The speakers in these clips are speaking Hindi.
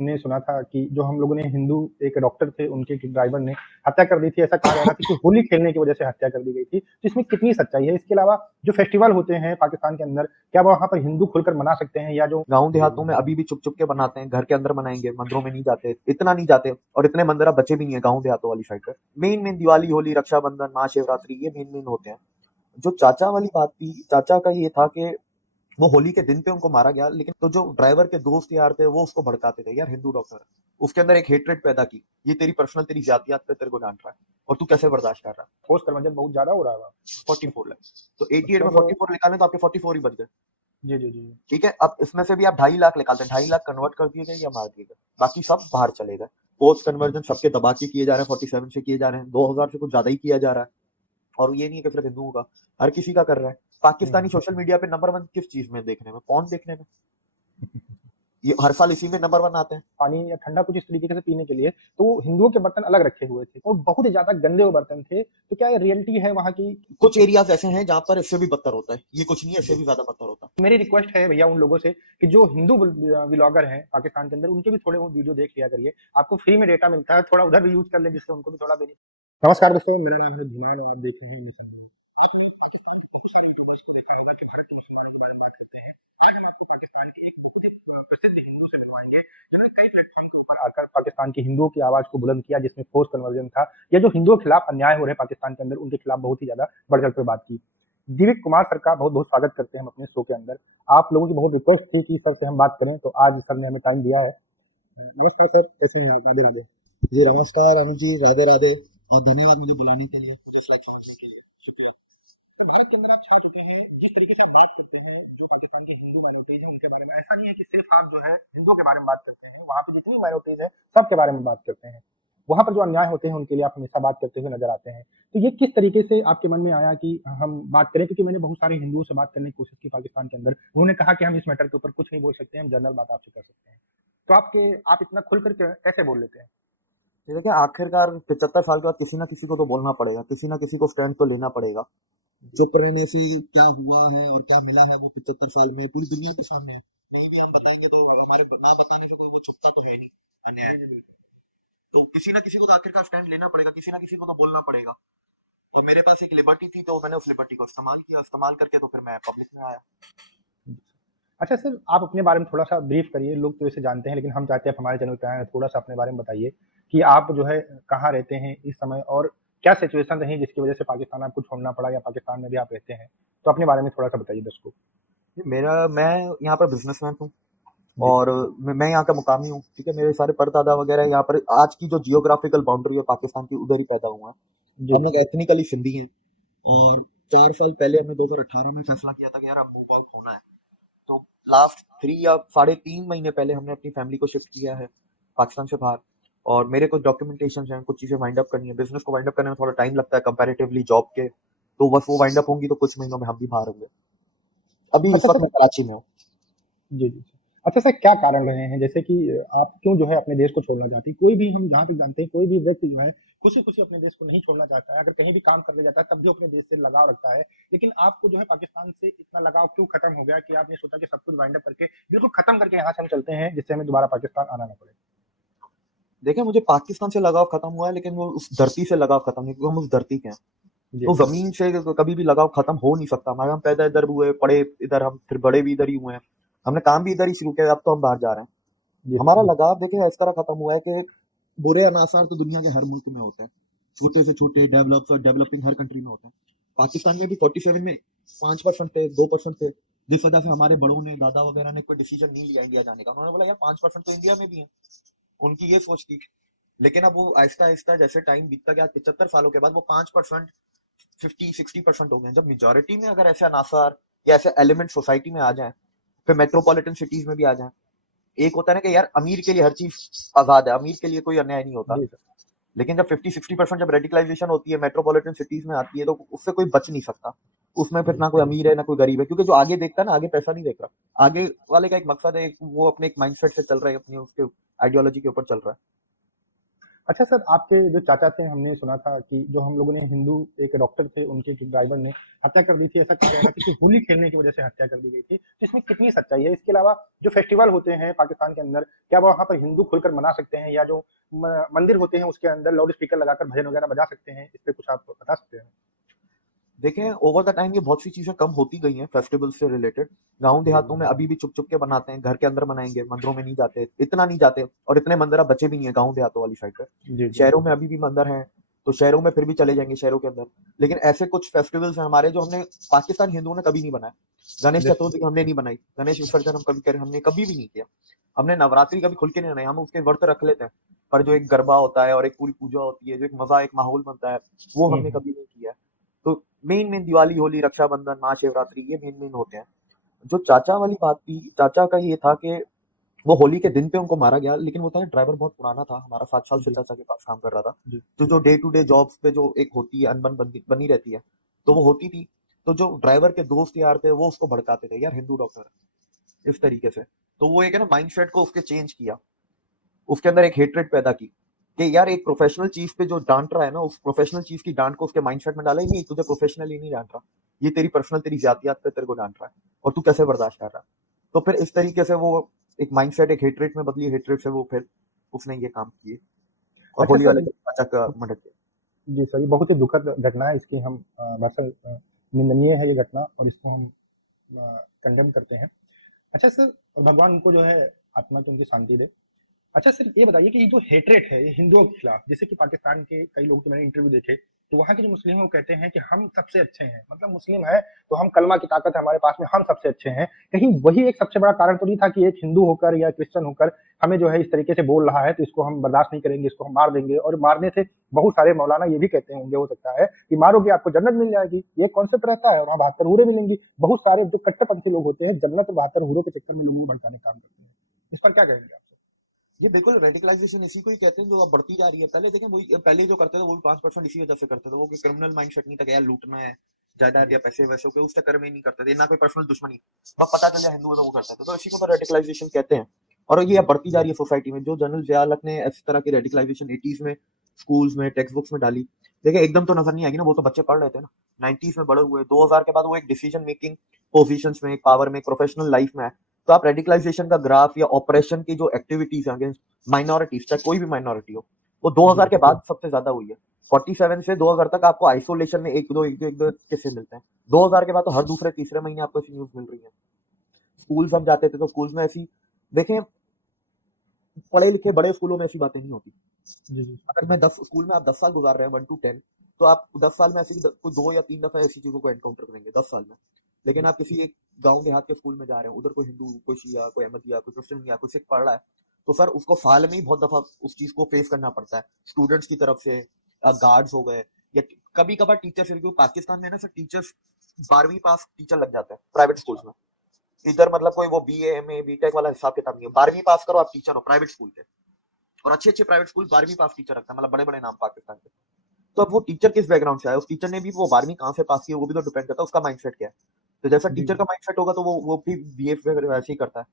हमने सुना था कि जो हम लोगों ने हिंदू एक डॉक्टर थे, उनके ड्राइवर ने हत्या कर दी थी। ऐसा कहा जा रहा था कि होली खेलने की वजह से हत्या कर दी गई थी। तो इसमें कितनी सच्चाई है? इसके अलावा जो फेस्टिवल होते हैं पाकिस्तान के अंदर, क्या वहाँ पर हिंदू खुलकर मना सकते हैं? या जो गाँव देहातों में अभी भी चुप चुप के बनाते हैं, घर के अंदर मनाएंगे, मंदिरों में नहीं जाते, इतना नहीं जाते, और इतने मंदिर अब बचे भी नहीं है गाँव देहातों वाली साइड पे। मेन दिवाली, होली, रक्षाबंधन, महाशिवरात्रि, ये मेन होते हैं। जो चाचा वाली बात थी, चाचा का ये था कि वो होली के दिन पे उनको मारा गया, लेकिन तो जो ड्राइवर के दोस्त यार थे वो उसको भड़काते थे, यार हिंदू डॉक्टर है, उसके अंदर एक हेट्रेड पैदा की, ये तेरी पर्सनल, तेरी जातियात पे तेरे को डांट रहा है और तू कैसे बर्दाश्त कर रहा है। ठोस कन्वर्जन बहुत ज्यादा हो रहा है? 44 लाख, तो 88 में मतलब 44 निकालें तो आपके 44 ही बच गए। जी जी जी। ठीक है, अब इसमें से भी आप 2.5 लाख निकालते हैं, 2.5 लाख कन्वर्ट कर दिए गए या मार दिए गए, बाकी सब बाहर चले गए। पोस्ट कन्वर्जन सबके दबा के किए जा रहे हैं, 47 से किए जा रहे हैं, 2000 से कुछ ज्यादा ही किया जा रहा है। और ये नहीं है कि सिर्फ हिंदुओं का, हर किसी का कर रहा है। पाकिस्तानी सोशल मीडिया पे नंबर 1 किस चीज में देखने में? पॉर्न देखने में। ये हर साल इसी में नंबर 1 आते हैं। पानी या ठंडा कुछ इस तरीके से पीने के लिए, तो हिंदुओं के बर्तन अलग रखे हुए थे और बहुत ही ज्यादा गंदे वो बर्तन थे। तो क्या ये रियलिटी है वहाँ की? कुछ एरियाज ऐसे हैं जहां पर इससे भी बदतर होता है, ये कुछ नहीं है, इससे भी ज्यादा बदतर होता है। मेरी रिक्वेस्ट है भैया उन लोगों से कि जो हिंदू व्लॉगर हैं पाकिस्तान के अंदर, उनके भी थोड़े वो वीडियो देख लिया करिए। आपको फ्री में डेटा मिलता है, थोड़ा उधर भी यूज कर ले, जिससे उनको भी थोड़ा बेनिफिट। नमस्कार दोस्तों, मेरा नाम है धुनायन और आप देख रहे हैं निशान। आकर पाकिस्तान के हिंदुओं की आवाज को बुलंद किया, जिसमें फोर्स कन्वर्जन था, या जो हिंदुओं के खिलाफ अन्याय हो रहे पाकिस्तान के अंदर, उनके खिलाफ बहुत ही ज्यादा बढ़ चढ़ कर बात की। दिलीप कुमार सर का बहुत बहुत स्वागत करते हैं हम अपने शो के अंदर। आप लोगों की बहुत रिक्वेस्ट थी कि सर से हम बात करें, तो आज सर ने हमें टाइम दिया है। नमस्कार सर, कैसे हैं आप? राधे राधे। जी नमस्कार अनुज जी, राधे राधे, और धन्यवाद मुझे बुलाने के लिए, मुझे प्लेटफॉर्म के लिए, शुक्रिया। तो भारत के अंदर आप छा चुके हैं, जिस तरीके से आप बात करते हैं जो पाकिस्तान के हिंदू माइनॉरिटीज हैं उनके बारे में, ऐसा नहीं है कि सिर्फ आप जो है हिंदुओं के बारे में बात करते हैं, वहाँ पे जितनी माइनॉरिटीज है सबके बारे में बात करते हैं। वहाँ पर जो अन्याय होते हैं उनके लिए आप हमेशा बात करते हुए नजर आते हैं। तो ये किस तरीके से आपके मन में आया कि हम बात करें? क्योंकि मैंने बहुत सारे हिंदुओं से बात करने की कोशिश की पाकिस्तान के अंदर, उन्होंने कहा कि हम इस मैटर के ऊपर कुछ नहीं बोल सकते, हम जनरल बात आपसे कर सकते हैं। तो आप इतना खुलकर कैसे बोल लेते हैं? देखिए, आखिरकार 75 साल के बाद किसी ना किसी को तो बोलना पड़ेगा, किसी ना किसी को स्टैंड तो लेना पड़ेगा। चुप रहने से क्या हुआ है और क्या मिला है वो 75 साल में पूरी दुनिया के सामने है। नहीं भी हम बताएंगे तो हमारे ना बताने से कोई वो छुपता तो है नहीं अन्याय। तो किसी ना किसी को तो आखिरकार स्टैंड लेना पड़ेगा, किसी ना किसी को तो बोलना पड़ेगा। और मेरे पास एक लिबर्टी थी तो मैंने उस लिबर्टी को इस्तेमाल किया, इस्तेमाल करके तो फिर मैं पब्लिक में आया। अच्छा सर, आप अपने बारे में थोड़ा-सा ब्रीफ करिए। लोग तो इसे जानते हैं, लेकिन हम चाहते हैं आप हमारे चैनल पे आएँ, थोड़ा-सा अपने बारे में बताइए कि आप जो है कहाँ रहते हैं इस समय, और क्या सिचुएशन रही जिसकी वजह से पाकिस्तान आपको छोड़ना पड़ा, या पाकिस्तान में भी आप रहते हैं? तो अपने बारे में थोड़ा-सा बताइए दर्शकों को। मैं यहाँ पर बिजनेसमैन हूँ जी। और मैं यहाँ का मुकामी हूँ। ठीक है, मेरे सारे परदादा वगैरह यहाँ पर, आज की जो जियोग्राफिकल बाउंड्री है पाकिस्तान की, उधर ही पैदा हुआ है। जी, हम जी। लोग एथनिकली सिंधी हैं और 4 साल पहले हमने 2018 में फैसला किया था कि यार अब मूव आउट होना है। तो लास्ट 3 या साढ़े 3 महीने पहले हमने अपनी फैमिली को शिफ्ट किया है पाकिस्तान से बाहर। और मेरे कुछ डॉक्यूमेंटेशन हैं, कुछ चीजें वाइंड अप करनी है। बिजनेस को वाइंड अप करने में थोड़ा टाइम लगता है कंपैरेटिवली जॉब के, तो बस वो वाइंड अप होंगी तो कुछ महीनों में हम भी बाहर होंगे। अभी इस अच्छा वक्त सर। मैं कराची में हूँ। जी, जी। अच्छा सर, क्या कारण रहे हैं? जैसे कि आप क्यों जो है अपने देश को छोड़ना चाहती हैं? कोई भी, हम जहाँ तक जानते हैं, कोई भी व्यक्ति जो है खुशी-खुशी अपने देश को नहीं छोड़ना चाहता है। अगर कहीं भी काम करने जाता है तब भी अपने देश से लगाव रखता है। लेकिन आपको जो है पाकिस्तान से इतना लगाव क्यों खत्म हो गया कि आपने सोचा कि सब कुछ वाइंड अप करके बिल्कुल खत्म करके यहाँ से हम चलते हैं, जिससे हमें दोबारा पाकिस्तान आना ना पड़े? देखिए, मुझे पाकिस्तान से लगाव खत्म हुआ है, लेकिन वो उस धरती से लगाव खत्म नहीं, क्योंकि हम उस धरती के हैं। जी, तो जी। जमीन से कभी भी लगाव खत्म हो नहीं सकता हमारा। हम पैदा इधर हुए, पढ़े इधर, हम फिर बड़े भी इधर ही हुए हैं, हमने काम भी इधर ही शुरू किया, अब तो हम बाहर जा रहे हैं। जी सर। हमारा लगाव देखिए इस तरह खत्म हुआ है कि बुरे अनासार तो दुनिया के हर मुल्क में होते हैं, छोटे से छोटे, डेवलप्ड और डेवलपिंग हर कंट्री में होते हैं। पाकिस्तान में भी 47 में 5% थे, 2% थे, जिस वजह से हमारे बड़ों ने, दादा वगैरह ने कोई डिसीजन नहीं लिया इंडिया जाने का। उन्होंने बोला यार 5% तो इंडिया में भी है, उनकी ये सोच थी। लेकिन अब वो आहिस्ता आहिस्ता जैसे टाइम बीतता गया, 75 सालों के बाद वो 5% 50-60% हो गए। जब मेजोरिटी में अगर ऐसे अनासार या ऐसे एलिमेंट सोसाइटी में आ जाए, फिर मेट्रोपॉलिटन सिटीज में भी आ जाए। एक होता है ना कि यार अमीर के लिए हर चीज आजाद है, अमीर के लिए कोई अन्याय नहीं होता। जी सर। लेकिन जब 50-60% जब रेडिकलाइजेशन होती है, मेट्रोपॉलिटन सिटीज में आती है, तो उससे कोई बच नहीं सकता। उसमें फिर जी। ना कोई अमीर है ना कोई गरीब है, क्योंकि जो आगे देखता है ना, आगे पैसा नहीं देख रहा, आगे वाले का एक मकसद है, वो अपने एक माइंडसेट से चल रहा है, अपनी उसके आइडियोलॉजी के ऊपर चल रहा है। अच्छा सर, आपके जो चाचा थे, हमने सुना था कि जो हम लोगों ने हिंदू एक डॉक्टर थे, उनके एक ड्राइवर ने हत्या कर दी थी। ऐसा कहा जा रहा था कि होली खेलने की वजह से हत्या कर दी गई थी। तो इसमें कितनी सच्चाई है? इसके अलावा जो फेस्टिवल होते हैं पाकिस्तान के अंदर, क्या वहाँ पर हिंदू खुलकर मना सकते हैं, या जो मंदिर होते हैं उसके अंदर लाउड स्पीकर लगाकर भजन वगैरह बजा सकते हैं? इस पे कुछ आप बता सकते हैं? देखें, ओवर द टाइम ये बहुत सी चीजें कम होती गई हैं फेस्टिवल से रिलेटेड। गांव जी देहातों में अभी भी चुप चुप के बनाते हैं, घर के अंदर मनाएंगे, मंदिरों में नहीं जाते, इतना नहीं जाते, और इतने मंदिर अब बचे भी नहीं है गांव देहातों वाली साइड पे। जी जी शहरों में अभी भी मंदिर हैं, तो शहरों में फिर भी चले जाएंगे शहरों के अंदर। लेकिन ऐसे कुछ फेस्टिवल्स हैं हमारे जो हमने पाकिस्तान हिंदुओं ने कभी नहीं बनाए। गणेश जैसे चतुर्थी हमने नहीं बनाई, गणेश विसर्जन हमने कभी भी नहीं किया। हमने नवरात्रि कभी खुल के नहीं बनाई, हम उसके व्रत रख लेते हैं, पर जो एक गरबा होता है और एक पूरी पूजा होती है, जो एक मजा एक माहौल बनता है, वो हमने कभी नहीं किया है। तो मेन मेन दिवाली, होली, रक्षाबंधन, महाशिवरात्रि, ये मेन मेन होते हैं। जो चाचा वाली बात थी, चाचा का ये था कि वो होली के दिन पे उनको मारा गया, लेकिन वो था ड्राइवर बहुत पुराना था हमारा, 7 साल से जी चाचा के पास काम कर रहा था। जी तो जो डे टू डे जॉब्स पे जो एक होती है अनबन बनी रहती है, तो वो होती थी। तो जो ड्राइवर के दोस्त यार थे वो उसको भड़काते थे, यार हिंदू डॉक्टर है, इस तरीके से। तो वो एक है ना माइंडसेट को उसके चेंज किया, उसके अंदर एक हेट्रेड पैदा की कि यार एक प्रोफेशनल चीज पे जो डांट रहा है ना, उस प्रोफेशनल चीज की डांट को उसके माइंडसेट में डाला ही नहीं, तुझे प्रोफेशनली नहीं डांट रहा, ये तेरी पर्सनल तेरी जातियात पे तेरे को डांट रहा है, और तू कैसे बर्दाश्त कर रहा है। तो फिर इस तरीके से वो एक माइंडसेट एक हेट्रेट में बदली, हेट्रेट से वो फिर उसने ये काम किए, और अच्छा होली वाले सर। दिन चाचा का मर्डर किया। जी सर, ये बहुत ही दुखद घटना है। इसकी हम भर्सक निंदनीय है ये घटना, और इसको हम कंडेम करते हैं। अच्छा सर, भगवान उनको जो है आत्मा की उनकी शांति दे। अच्छा सर, ये बताइए कि ये जो हेट्रेट है ये हिंदुओं के खिलाफ, जैसे कि पाकिस्तान के कई लोग तो मैंने इंटरव्यू देखे, तो वहाँ के जो मुस्लिम हैं वो कहते हैं कि हम सबसे अच्छे हैं, मतलब मुस्लिम है तो हम, कलमा की ताकत है हमारे पास में, हम सबसे अच्छे हैं। कहीं वही एक सबसे बड़ा कारण तो नहीं था कि एक हिंदू होकर या क्रिश्चियन होकर हमें जो है इस तरीके से बोल रहा है, तो इसको हम बर्दाश्त नहीं करेंगे, इसको हम मार देंगे। और मारने से बहुत सारे मौलाना ये भी कहते होंगे, हो सकता है कि मारोगे आपको जन्नत मिल जाएगी, ये कॉन्सेप्ट रहता है, और वहाँ 72 हूरें मिलेंगी। बहुत सारे जो कट्टरपंथी लोग होते हैं जन्नत और 72 हूरों के चक्कर में लोगों को भड़काने का काम करते हैं। इस पर क्या कहेंगे आप? ये बिल्कुल रेडिकलाइजेशन इसी को ही कहते हैं, जो अब बढ़ती जा रही है। पहले देखें, वही पहले जो करते थे वो भी 5% इसी वजह से करते थे, वो कोई क्रिमिनल माइंडसेट नहीं था कि यार लूटना है जायदाद या पैसे वैसे के, उस चक्कर में नहीं करते थे, ना कोई पर्सनल दुश्मनी, बस पता चल जाए हिंदू है तो वो करता था। तो इसी को तो रेडिकलाइजेशन कहते हैं, और ये अब बढ़ती जा रही है सोसाइटी में। जो जनरल जयालत ने इस तरह की रेडिकलाइजेशन 80s में स्कूल्स में टेक्स्ट बुक्स में डाली, देखिए एकदम तो नजर नहीं आएगी ना, वो तो बच्चे पढ़ रहे थे ना, 90s में बड़े हुए, 2000 के बाद वो एक डिसीजन मेकिंग पोजीशंस में, पावर में, प्रोफेशनल लाइफ में है। तो आप रेडिकलाइजेशन का ग्राफ या ऑपरेशन की जो एक्टिविटीज है अगेंस्ट माइनॉरिटीज, चाहे कोई भी माइनॉरिटी हो, वो 2000 के बाद सबसे ज्यादा हुई है। 47 से 2000 तक आपको आइसोलेशन में एक दो किस्से मिलते हैं। 2000 के बाद तो हर दूसरे तीसरे महीने आपको ऐसी न्यूज मिल रही है। स्कूल्स हम जाते थे तो स्कूल्स में ऐसी, देखें पढ़े लिखे बड़े स्कूलों में ऐसी बातें नहीं होती। जी जी अगर मैं 10 स्कूल में आप 10 साल गुजार रहे हैं 1 to 10, तो आप 10 साल में ऐसी कोई 2 या 3 दफा ऐसी चीजों को एनकाउंटर करेंगे 10 साल में। लेकिन आप किसी एक गांव देहात के स्कूल में जा रहे हैं, उधर कोई हिंदू, कोई शिया, कोई अहमदिया, कोई क्रिश्चियन या कोई सिख पढ़ रहा है, तो सर उसको साल में ही बहुत दफा उस चीज को फेस करना पड़ता है, स्टूडेंट्स की तरफ से, गार्ड्स हो गए, या कभी कभार टीचर से। क्योंकि पाकिस्तान में ना सर टीचर्स 12वीं पास टीचर लग जाते हैं प्राइवेट स्कूल्स में। इधर मतलब कोई वो BA MA BTech वाला हिसाब किताब नहीं है, 12वीं पास करो आप टीचर हो प्राइवेट स्कूल के। और अच्छे अच्छे प्राइवेट स्कूल 12वीं पास टीचर रखते हैं, मतलब बड़े बड़े नाम पाकिस्तान के। तो अब वो टीचर किस बैकग्राउंड से आया, उस टीचर ने भी वो 12वीं कहाँ से पास की है, वो भी तो डिपेंड करता है, उसका माइंडसेट क्या है। तो जैसा जी टीचर का माइंडसेट होगा तो वो भी बिहेव वैसे ही करता है।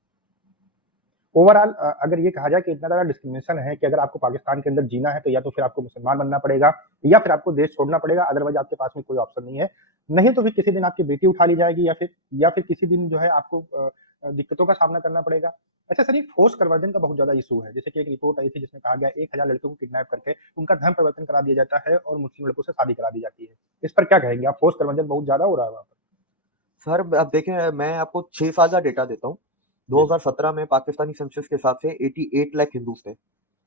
ओवरऑल अगर ये कहा जाए कि इतना ज़्यादा डिस्क्रिमिनेशन है कि अगर आपको पाकिस्तान के अंदर जीना है तो या तो फिर आपको मुसलमान बनना पड़ेगा, या फिर आपको देश छोड़ना पड़ेगा, अदरवाइज आपके पास में कोई ऑप्शन नहीं है। नहीं तो फिर किसी दिन आपकी बेटी उठा ली जाएगी, या फिर किसी दिन जो है आपको दिक्कतों का सामना करना पड़ेगा। अच्छा सर, ये फोर्स कन्वर्जन का बहुत ज़्यादा इशू है। जैसे कि एक रिपोर्ट आई थी जिसमें कहा गया 1000 लड़कियों को किडनैप करके उनका धर्म परिवर्तन करा दिया जाता है और मुस्लिम लड़कों से शादी करा दी जाती है। इस पर क्या कहेंगे आप? फोर्स कन्वर्जन बहुत ज़्यादा हो रहा है वहाँ पर। सर अब देखें, मैं आपको 6 साल का डेटा देता हूँ। जी 2017 में पाकिस्तानी सेंसस के हिसाब से 88 लाख हिंदूज थे,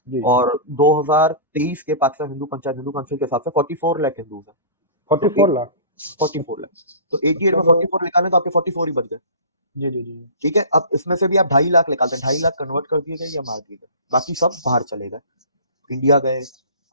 जी और 2023 के पाकिस्तान हिंदू पंचायत हिंदू काउंसिल के हिसाब से 44 लाख हिंदूज हैं। तो 44 लाख। 44 लाख, तो 88 अच्छा में तो 44 निकालें तो आपके 44 ही बच गए। जी जी जी। ठीक है, अब इसमें से भी आप 2.5 लाख निकालते हैं, 2.5 लाख कन्वर्ट कर दिए गए या मार दिए गए, बाकी सब बाहर चले गए, इंडिया गए,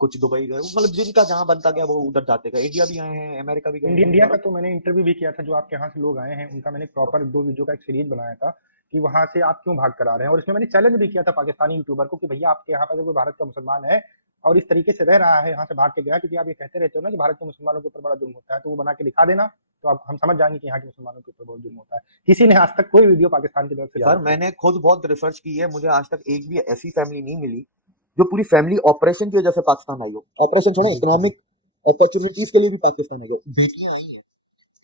कुछ दुबई गए, मतलब जिनका जहां बनता गया वो उधर जाते गए। इंडिया भी आए हैं, अमेरिका भी गए हैं, इंडिया का मतलब तो मैंने इंटरव्यू भी किया था, जो आपके यहाँ से लोग आए हैं उनका मैंने प्रॉपर 2 वीडियो का एक सीरीज बनाया था कि वहां से आप क्यों भाग कर आ रहे हैं। और इसमें मैंने चैलेंज भी किया था पाकिस्तानी यूट्यूबर को कि भैया आपके यहाँ पर अगर कोई भारत का मुसलमान है और इस तरीके से रह रहा है, यहाँ से भाग के गया, क्योंकि आप ये कहते रहते हो ना कि भारत के मुसलमानों के ऊपर बड़ा जुल्म होता है, तो वो बना के दिखा देना, तो आप हम समझ जाएंगे कि यहाँ के मुसलमानों के ऊपर बहुत जुल्म होता है। किसी ने आज तक कोई वीडियो पाकिस्तान की तरफ से सर नहीं किया। मैंने खुद बहुत रिसर्च की है, मुझे आज तक एक भी ऐसी फैमिली नहीं मिली जो पूरी फैमिली ऑपरेशन की वजह से पाकिस्तान आई हो, ऑपरेशन छोड़ो, इकोनॉमिक अपॉर्चुनिटीज के लिए भी पाकिस्तान आई हो, बेटियां आई हैं।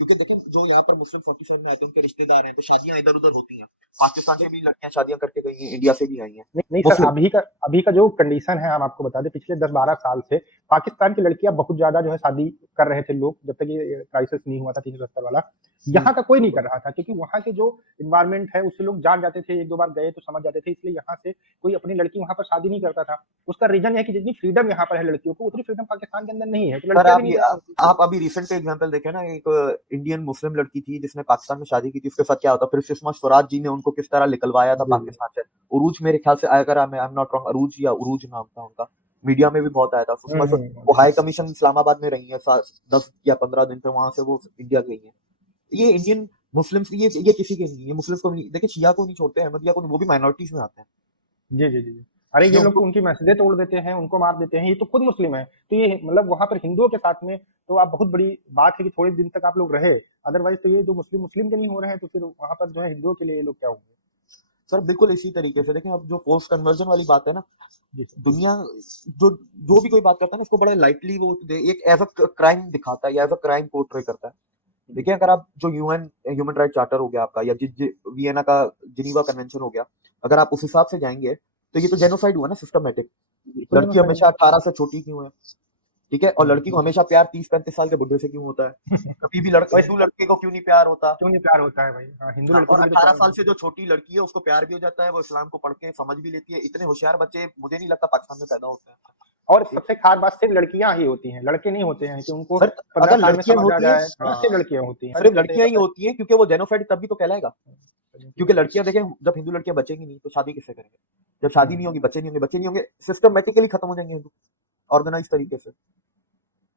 क्योंकि देखिए जो यहाँ पर मुस्लिम 47 में आते हैं उनके रिश्तेदार हैं, तो शादियां इधर उधर होती हैं। पाकिस्तान से भी लड़कियां शादियां करके गई हैं, इंडिया से भी आई हैं नहीं नहीं सर, मुस्लिम। अभी का जो कंडीशन है, हम आपको बता दें, पिछले 10-12 साल से पाकिस्तान की लड़कियां बहुत ज्यादा जो है शादी कर रहे थे लोग, जब तक ये क्राइसिस नहीं हुआ था 370 वाला। यहाँ का कोई नहीं कर रहा था, क्योंकि वहाँ के जो इन्वायरमेंट है उससे लोग जान जाते थे, एक दो बार गए तो समझ जाते थे, इसलिए यहाँ से कोई अपनी लड़की वहाँ पर शादी नहीं करता था। उसका रीजन है कि जितनी फ्रीडम यहाँ पर है लड़कियों को, उतनी फ्रीडम पाकिस्तान के अंदर नहीं है, तो सर लड़कियां भी नहीं जा रही। आप अभी रिसेंट एग्जांपल देखे ना, एक इंडियन मुस्लिम लड़की थी जिसने पाकिस्तान में शादी की थी, उसके साथ क्या होता, फिर सुषमा स्वराज जी ने उनको किस तरह निकलवाया था जी जी पाकिस्तान से। उरूज मेरे ख्याल से, अगर आई एम नॉट रॉन्ग, अरूज या उरूज नाम था उनका, मीडिया में भी बहुत आया था। सुषमा वो हाई कमीशन इस्लामाबाद में रही है 10 या 15 दिन, फिर वहां से वो इंडिया गई है। ये इंडियन मुस्लिम्स, ये किसी के नहीं है, मुस्लिम्स को नहीं, देखिए शिया को नहीं छोड़ते, अहमदिया को नहीं, वो भी माइनॉरिटीज में आते हैं। जी जी जी। अरे ये ये लोग उनको तो उनकी मस्जिदें तोड़ देते हैं, उनको मार देते हैं, ये तो खुद मुस्लिम है। तो ये मतलब वहां पर हिंदुओं के साथ में, तो आप बहुत बड़ी बात है कि थोड़े दिन तक आप लोग रहे, अदरवाइज तो ये जो मुस्लिम मुस्लिम के नहीं हो रहे हैं, तो फिर वहां पर जो है हिंदुओं के लिए ये लोग क्या होंगे। सर बिल्कुल इसी तरीके से देखें, अब जो पोस्ट कन्वर्जन वाली बात है ना, जी सर। दुनिया जो जो भी कोई बात करता है ना, इसको बड़ा लाइटली वो एक एज अ क्राइम दिखाता है या एज अ क्राइम पोर्ट्रे करता है। देखिए अगर आप जो यूएन ह्यूमन राइट चार्टर हो गया आपका, या वियना का जिनीवा कन्वेंशन हो गया, अगर आप उस हिसाब से जाएंगे तो ये तो जेनोसाइड हुआ ना, सिस्टमेटिक। बिल्कुल लड़की जेनोसाइड हमेशा है। 18 से छोटी क्यों है, ठीक है, और लड़की को हमेशा प्यार 30-35 साल के बुढ़े से क्यों होता है, कभी भी और हिंदू लड़के को क्यों नहीं प्यार होता। क्यों नहीं प्यार होता है भाई, हाँ, हिंदू हाँ, लड़की और को भी तो 18 प्यार साल होता से जो छोटी लड़की है उसको प्यार भी हो जाता है, वो इस्लाम को पढ़ के समझ भी लेती है। इतने होशियार बच्चे मुझे नहीं लगता पाकिस्तान में पैदा होते हैं। है। और सबसे खास बात सिर्फ लड़कियां ही होती हैं, लड़के नहीं होते हैं कि उनको सर 15 अगर साल में लड़कियां समझ आ होती हैं, जाए, है ना, सिर्फ हाँ, लड़कियां होती हैं, सिर्फ कहते हैं लड़कियां ही पता होती हैं, क्योंकि वो जेनोसाइड तब भी तो कहलाएगा। क्योंकि है। लड़कियां देखें, जब हिंदू लड़कियां बचेंगी नहीं तो शादी किससे करेंगे, जब शादी नहीं हम्म। होगी, बच्चे नहीं होंगे, सिस्टमेटिकली खत्म हो जाएंगे हिंदू, ऑर्गेनाइज तरीके से।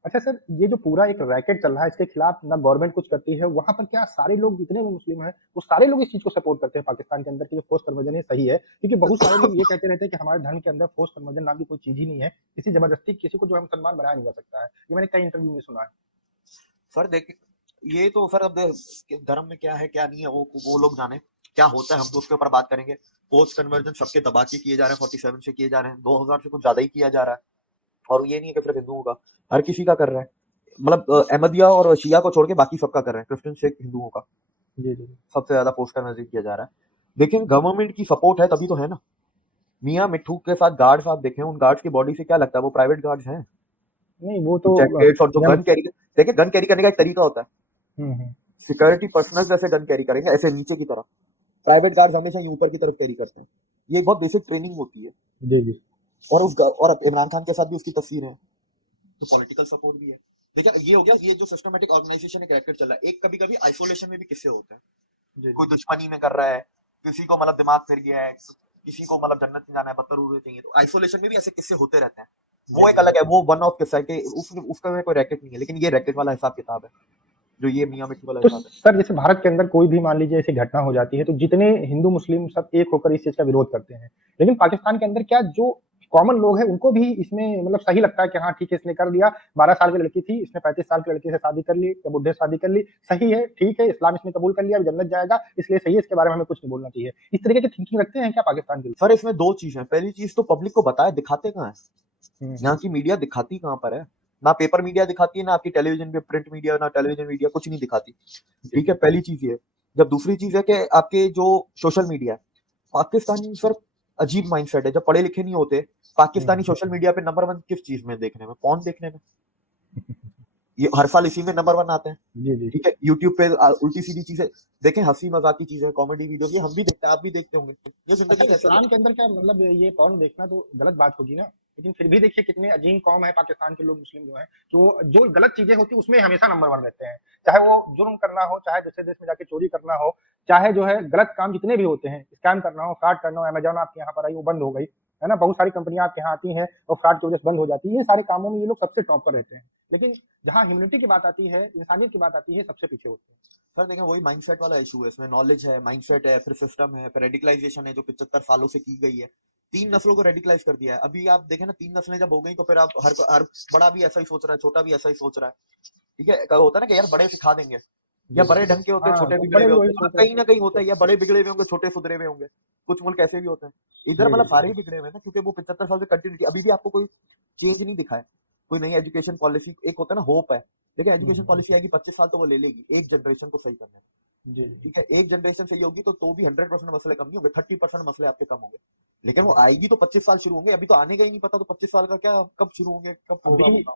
अच्छा सर, ये जो पूरा एक रैकेट चल रहा है, इसके खिलाफ ना गवर्नमेंट कुछ करती है, वहां पर क्या सारे लोग जितने भी मुस्लिम हैं वो सारे लोग इस चीज को सपोर्ट करते हैं पाकिस्तान के अंदर की जो फोर्स कन्वर्जन है सही है? क्योंकि बहुत सारे लोग ये कहते रहते हैं कि हमारे धर्म के अंदर फोर्स कन्वर्जन नाम की कोई चीज ही नहीं है, किसी जबरदस्ती किसी को जो है मुसलमान बनाया नहीं जा सकता है। ये मैंने कई इंटरव्यू में सुना है। सर देखिए, ये तो सर अब धर्म में क्या है क्या नहीं है वो लोग जाने, क्या होता है हम तो उसके ऊपर बात करेंगे। पोस्ट कन्वर्जन सबके दबा के किए जा रहे हैं, 47 से किए जा रहे हैं, 2000 से कुछ ज्यादा ही किया जा रहा है। और ये नहीं है कि सिर्फ हिंदुओं का, हर किसी का कर रहे हैं। मतलब अहमदिया और शिया को छोड़ के बाकी सबका कर रहे हैं, क्रिश्चियन सिख हिंदुओं का जी जी। सबसे ज्यादा पोस्ट कन्वर्जन किया जा रहा है। लेकिन गवर्नमेंट की सपोर्ट है तभी तो है ना। मियाँ मिट्ठू के साथ गार्ड्स आप देखें, उन गार्ड्स की बॉडी से क्या लगता है, वो प्राइवेट गार्ड्स हैं। नहीं वो तो जैकेट्स और जो जन गन कैरी, देखिए गन कैरी करने का एक तरीका होता है, हम्म। सिक्योरिटी पर्सनल जैसे गन कैरी करेंगे, ऐसे नीचे की तरफ। प्राइवेट गार्ड्स हमेशा ये ऊपर की तरफ कैरी करते हैं। ये एक बहुत बेसिक ट्रेनिंग होती है। जी जी। और अब इमरान खान के साथ भी उसकी तस्वीर है, तो पॉलिटिकल सपोर्ट भी है। देखिए ये हो गया, ये जो सिस्टमेटिक ऑर्गेनाइजेशन एक रैकेट चल रहा है। एक कभी कभी आइसोलेशन में भी किस्से होते हैं, जी कोई दुश्मनी में कर रहा है, किसी को मतलब दिमाग फिर गया है, किसी को मतलब जन्नत में जाना है, बदतर उड़ने चाहिए, तो आइसोलेशन में भी ऐसे किस्से होते रहते हैं। जी वो एक जी। अलग है, वो वन ऑफ किस्सा है कि उसका में कोई रैकेट नहीं है, लेकिन ये रैकेट वाला हिसाब किताब है, जो ये मियाँ मिट्ठू वाला तो हिसाब है। सर जैसे भारत के अंदर कोई भी मान लीजिए ऐसी घटना हो जाती है, तो जितने हिंदू मुस्लिम सब एक होकर इस चीज का विरोध करते हैं, लेकिन पाकिस्तान के अंदर क्या जो कॉमन लोग हैं उनको भी इसमें मतलब सही लगता है कि हाँ ठीक है, इसने कर दिया, 12 साल की लड़की थी, इसने 35 साल की लड़की से शादी कर ली या बुढ़े से शादी कर ली, सही है, ठीक है, इस्लाम इसने कबूल कर लिया, जन्नत जाएगा, इसलिए सही है, इसके बारे में हमें कुछ नहीं बोलना चाहिए। इस तरीके की थिंकिंग रखते हैं क्या पाकिस्तान के लोग? सर इसमें दो चीज है, पहली चीज तो पब्लिक को बताया, दिखाते कहाँ है, यहाँ हम्म। की मीडिया दिखाती कहाँ पर है, ना पेपर मीडिया दिखाती है, ना आपकी टेलीविजन पे प्रिंट मीडिया, ना टेलीविजन मीडिया, कुछ नहीं दिखाती। जी ठीक है, पहली चीज ये। जब दूसरी चीज है कि आपके जो सोशल मीडिया है, पाकिस्तानी सर अजीब माइंडसेट है, जब पढ़े लिखे नहीं होते, पाकिस्तानी हम्म। सोशल मीडिया पे नंबर 1 किस चीज में देखने में, पॉर्न देखने में, ये हर साल इसी में नंबर 1 आते हैं। जी जी। ठीक है, यूट्यूब पे उल्टी सीधी चीजें देखें, हंसी मजाक की चीजें, कॉमेडी वीडियो, ये हम भी देखते हैं, आप भी देखते होंगे, ये अच्छा जिंदगी कैसे इस्लाम के अंदर क्या मतलब ये पॉर्न देखना तो गलत बात होगी ना, लेकिन फिर भी देखिए कितने अजीम कौम है पाकिस्तान के लोग, मुस्लिम जो हैं, जो गलत चीजें होती है उसमें हमेशा नंबर 1 रहते हैं, चाहे वो जुर्म करना हो, चाहे दूसरे देश में जाके चोरी करना हो, चाहे जो है गलत काम जितने भी होते हैं, स्कैम करना हो, फ्रॉड करना हो। अमेजोन आपके यहाँ पर आई, वो बंद हो गई, है ना, बहुत सारी कंपनियां आपके यहाँ आती हैं और फ्रॉड की वजह से बंद हो जाती है, ये सारे कामों में ये लोग सबसे टॉप पर रहते हैं, लेकिन जहाँ ह्यूमनिटी की बात आती है, इंसानियत की बात आती है, सबसे पीछे होते हैं। सर देखें, वही माइंडसेट वाला इशू है, इसमें नॉलेज है, माइंडसेट है, फिर सिस्टम है, फिर रेडिकलाइजेशन है जो 75 सालों से की गई है। 3 नस्लों को रेडिकलाइज कर दिया है। अभी आप देखें ना, 3 नस्लें जब हो गई तो फिर आप हर बड़ा भी ऐसा ही सोच रहा है, छोटा भी ऐसा ही सोच रहा है। ठीक है, होता है ना कि यार बड़े सिखा देंगे, या जी बड़े ढंग के होते हैं, हाँ, छोटे तो बिगड़े बड़े हुए भी होते वही हैं, मतलब सोच रहे कहीं थे। ना कहीं होता है, या बड़े बिगड़े हुए होंगे, छोटे सुधरे हुए होंगे, कुछ मुल्क ऐसे भी होते हैं। इधर जी मतलब जी सारे ही बिगड़े हुए हैं ना, क्योंकि वो 75 साल से कंटिन्यूटी, अभी भी आपको कोई चेंज नहीं दिखा है, कोई नई एजुकेशन पॉलिसी, एक होता है ना होप है, देखिए एजुकेशन पॉलिसी आएगी 25 साल तो वो ले लेगी एक जनरेशन को सही करने में, जी ठीक है, एक जनरेशन सही होगी तो भी 100% मसले कम नहीं होंगे, 30% मसले आपके कम होंगे, लेकिन वो जी। आएगी तो 25 साल शुरू होंगे, अभी तो आने का ही नहीं पता, तो 25 साल का क्या, कब शुरू होंगे, कब होगा वो अभी काम।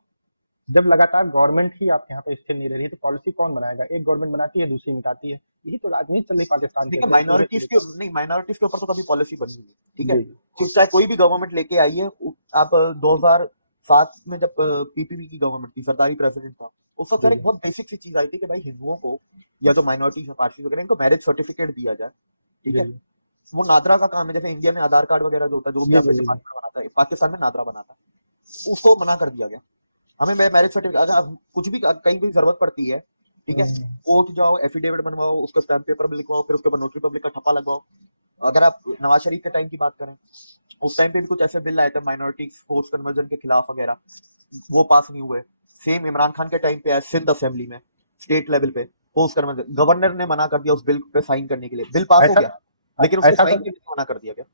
जब लगातार गवर्नमेंट ही आपके यहाँ पे स्थिर नहीं रह रही है, तो पॉलिसी कौन बनाएगा? एक गवर्नमेंट बनाती है, दूसरी मिटाती है। यही तो राजनीति चल रही पाकिस्तान के देखिए अंदर पूरे माइनॉरिटीज पूरे के, का। नहीं माइनॉरिटीज के ऊपर तो कभी पॉलिसी बनी हुई है, ठीक है, जी जी फिर चाहे कोई भी गवर्नमेंट लेके आई है, आप 2007 में जब पीपीपी की गवर्नमेंट थी, सरदारी प्रेसिडेंट था, उस वक्त जी सर एक बहुत बेसिक सी चीज आई थी कि भाई हिंदुओं को या जो माइनॉरिटीज है, पार्टी वगैरह, इनको मैरिज सर्टिफिकेट दिया जाए, ठीक जी है, जी वो नादरा का काम है, जैसे इंडिया में आधार कार्ड वगैरह जो होता है, जो भी जी आपके जी जी डिपार्टमेंट बनाता है, पाकिस्तान में नादरा बनाता है, उसको मना कर दिया गया। हमें मैरिज सर्टिफिकेट, अगर कुछ भी कहीं भी जरूरत पड़ती है, ठीक है, हम्म, कोर्ट जाओ, एफिडेविट बनवाओ, उसका स्टैम्प पेपर में लिखवाओ, फिर उसके बाद नोटरी पब्लिक का ठप्पा लगवाओ। अगर आप नवाज शरीफ के टाइम की बात करें, उस टाइम पे भी कुछ ऐसे बिल आए थे माइनॉरिटी फोर्स कन्वर्जन के खिलाफ वगैरह, वो पास नहीं हुए। सेम इमरान खान के टाइम पे आया सिंध असेंबली में, स्टेट लेवल पे फोर्स कन्वर्जन, गवर्नर ने मना कर दिया उस बिल पे साइन करने के लिए, बिल पास हो ऐसा गया लेकिन उसको ऐसा साइन तो करने से मना कर दिया गया।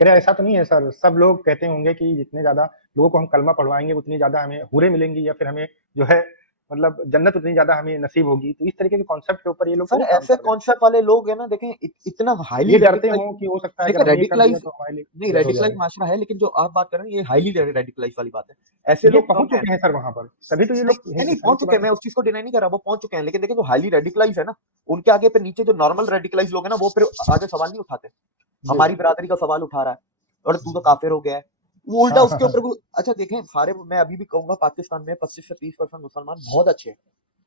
कह रहे ऐसा तो नहीं है सर। सब लोग कहते होंगे कि जितने ज्यादा लोगों को हम कलमा पढ़वाएंगे उतनी ज्यादा हमें हूरें मिलेंगी, या फिर हमें जो है मतलब जन्नत उतनी ज्यादा हमें नसीब होगी। तो इस तरीके के कॉन्सेप्ट के ऊपर ये लोग सर क्यों काम ऐसे कर रहे हैं? कॉन्सेप्ट वाले लोग हैं ना, देखें इतना हाईली ये डरते रेडिकलाइज, हो कि हो सकता है अगर देखिए हमने ये कर दिया रेडिकलाइज, तो हमारे लिए नहीं गलत हो रेडिकलाइज जाएगा। माशरा है, लेकिन जो आप बात कर रहे हैं ये हाईली रेडिकलाइज वाली बात है, ऐसे ये लोग कम पहुंच हैं। चुके हैं सर वहां पर, तभी तो ये नहीं लोग नहीं नहीं, हिंदुस्तानी पहुंच के चुके बारे हैं, में। मैं उस चीज को डिनाई नहीं कर रहा, वो पहुंच चुके हैं, लेकिन देखिए जो हाईली रेडिकलाइज है ना, उनके आगे पे नीचे जो नॉर्मल रेडिकलाइज लोग हैं ना, वो फिर आगे सवाल नहीं उठाते, जी हमारी बिरादरी का सवाल उठा रहा है, और तू तो काफिर हो गया है, वो उल्टा हाँ हाँ उसके हाँ ऊपर अच्छा देखें, सारे मैं अभी भी कहूंगा पाकिस्तान में 25 से 30% मुसलमान बहुत अच्छे हैं,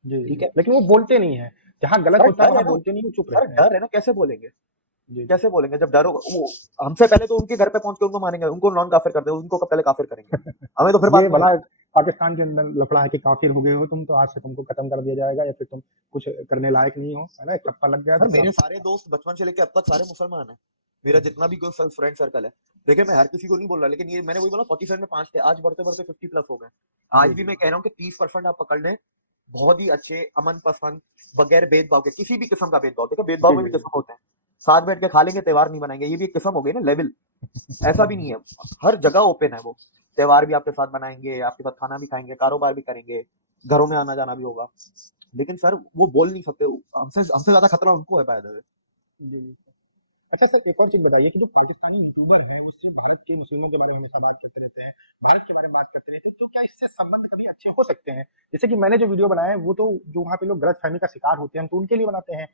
जी ठीक जी, है, लेकिन वो बोलते नहीं है। जहाँ गलत सर होता है डर वहां है ना, बोलते नहीं, वो चुप सर रहते हैं। डर है ना, कैसे बोलेंगे, जी जी। कैसे बोलेंगे जब डर होगा, वो हमसे पहले तो उनके घर पे पहुंच के उनको मारेंगे, उनको नॉन काफिर कर देंगे, उनको पहले काफिर करेंगे, हमें तो फिर बाद ये में बड़ा बोलेंगे। पाकिस्तान के अंदर लफड़ा है कि काफिर हो गए हो तुम, तो आज से तुमको खत्म कर दिया जाएगा, या फिर तुम कुछ करने लायक नहीं हो, है ना? एक टप्पा लग गया सर तो मेरे काम सारे दोस्त बचपन से लेके अब तक सारे मुसलमान हैं, मेरा जितना भी कोई फ्रेंड सर्कल है, देखिए मैं हर किसी को नहीं बोल रहा, लेकिन ये मैंने वही बोला 47 में 5 थे, आज बढ़ते बढ़ते 50+ हो गए। आज जी भी जी मैं कह रहा हूँ कि 30% आप पकड़ लें, बहुत ही अच्छे, अमन पसंद, बगैर भेदभाव के, किसी भी किस्म का भेदभाव, देखो भेदभाव जी में जी भी किस्म होते हैं, साथ बैठ के खा लेंगे, त्योहार नहीं बनाएंगे, ये भी एक किस्म हो गई ना लेवल, ऐसा भी नहीं है, हर जगह ओपन है वो, त्योहार भी आपके साथ बनाएंगे, आपके साथ खाना भी खाएंगे, कारोबार भी करेंगे, घरों में आना जाना भी होगा, लेकिन सर वो बोल नहीं सकते, हमसे हमसे ज्यादा खतरा उनको है बाय द वे। जी जी। अच्छा सर, एक और चीज बताइए कि जो पाकिस्तानी यूट्यूबर हैं वो सिर्फ भारत के मुस्लिमों के बारे में हमेशा बात करते रहते हैं, भारत के बारे में बात करते रहते हैं, तो क्या इससे संबंध कभी अच्छे हो सकते हैं? जैसे कि मैंने जो वीडियो बनाया है वो तो जो वहाँ पे लोग गलतफहमी का शिकार होते हैं, हम तो उनके लिए बनाते हैं।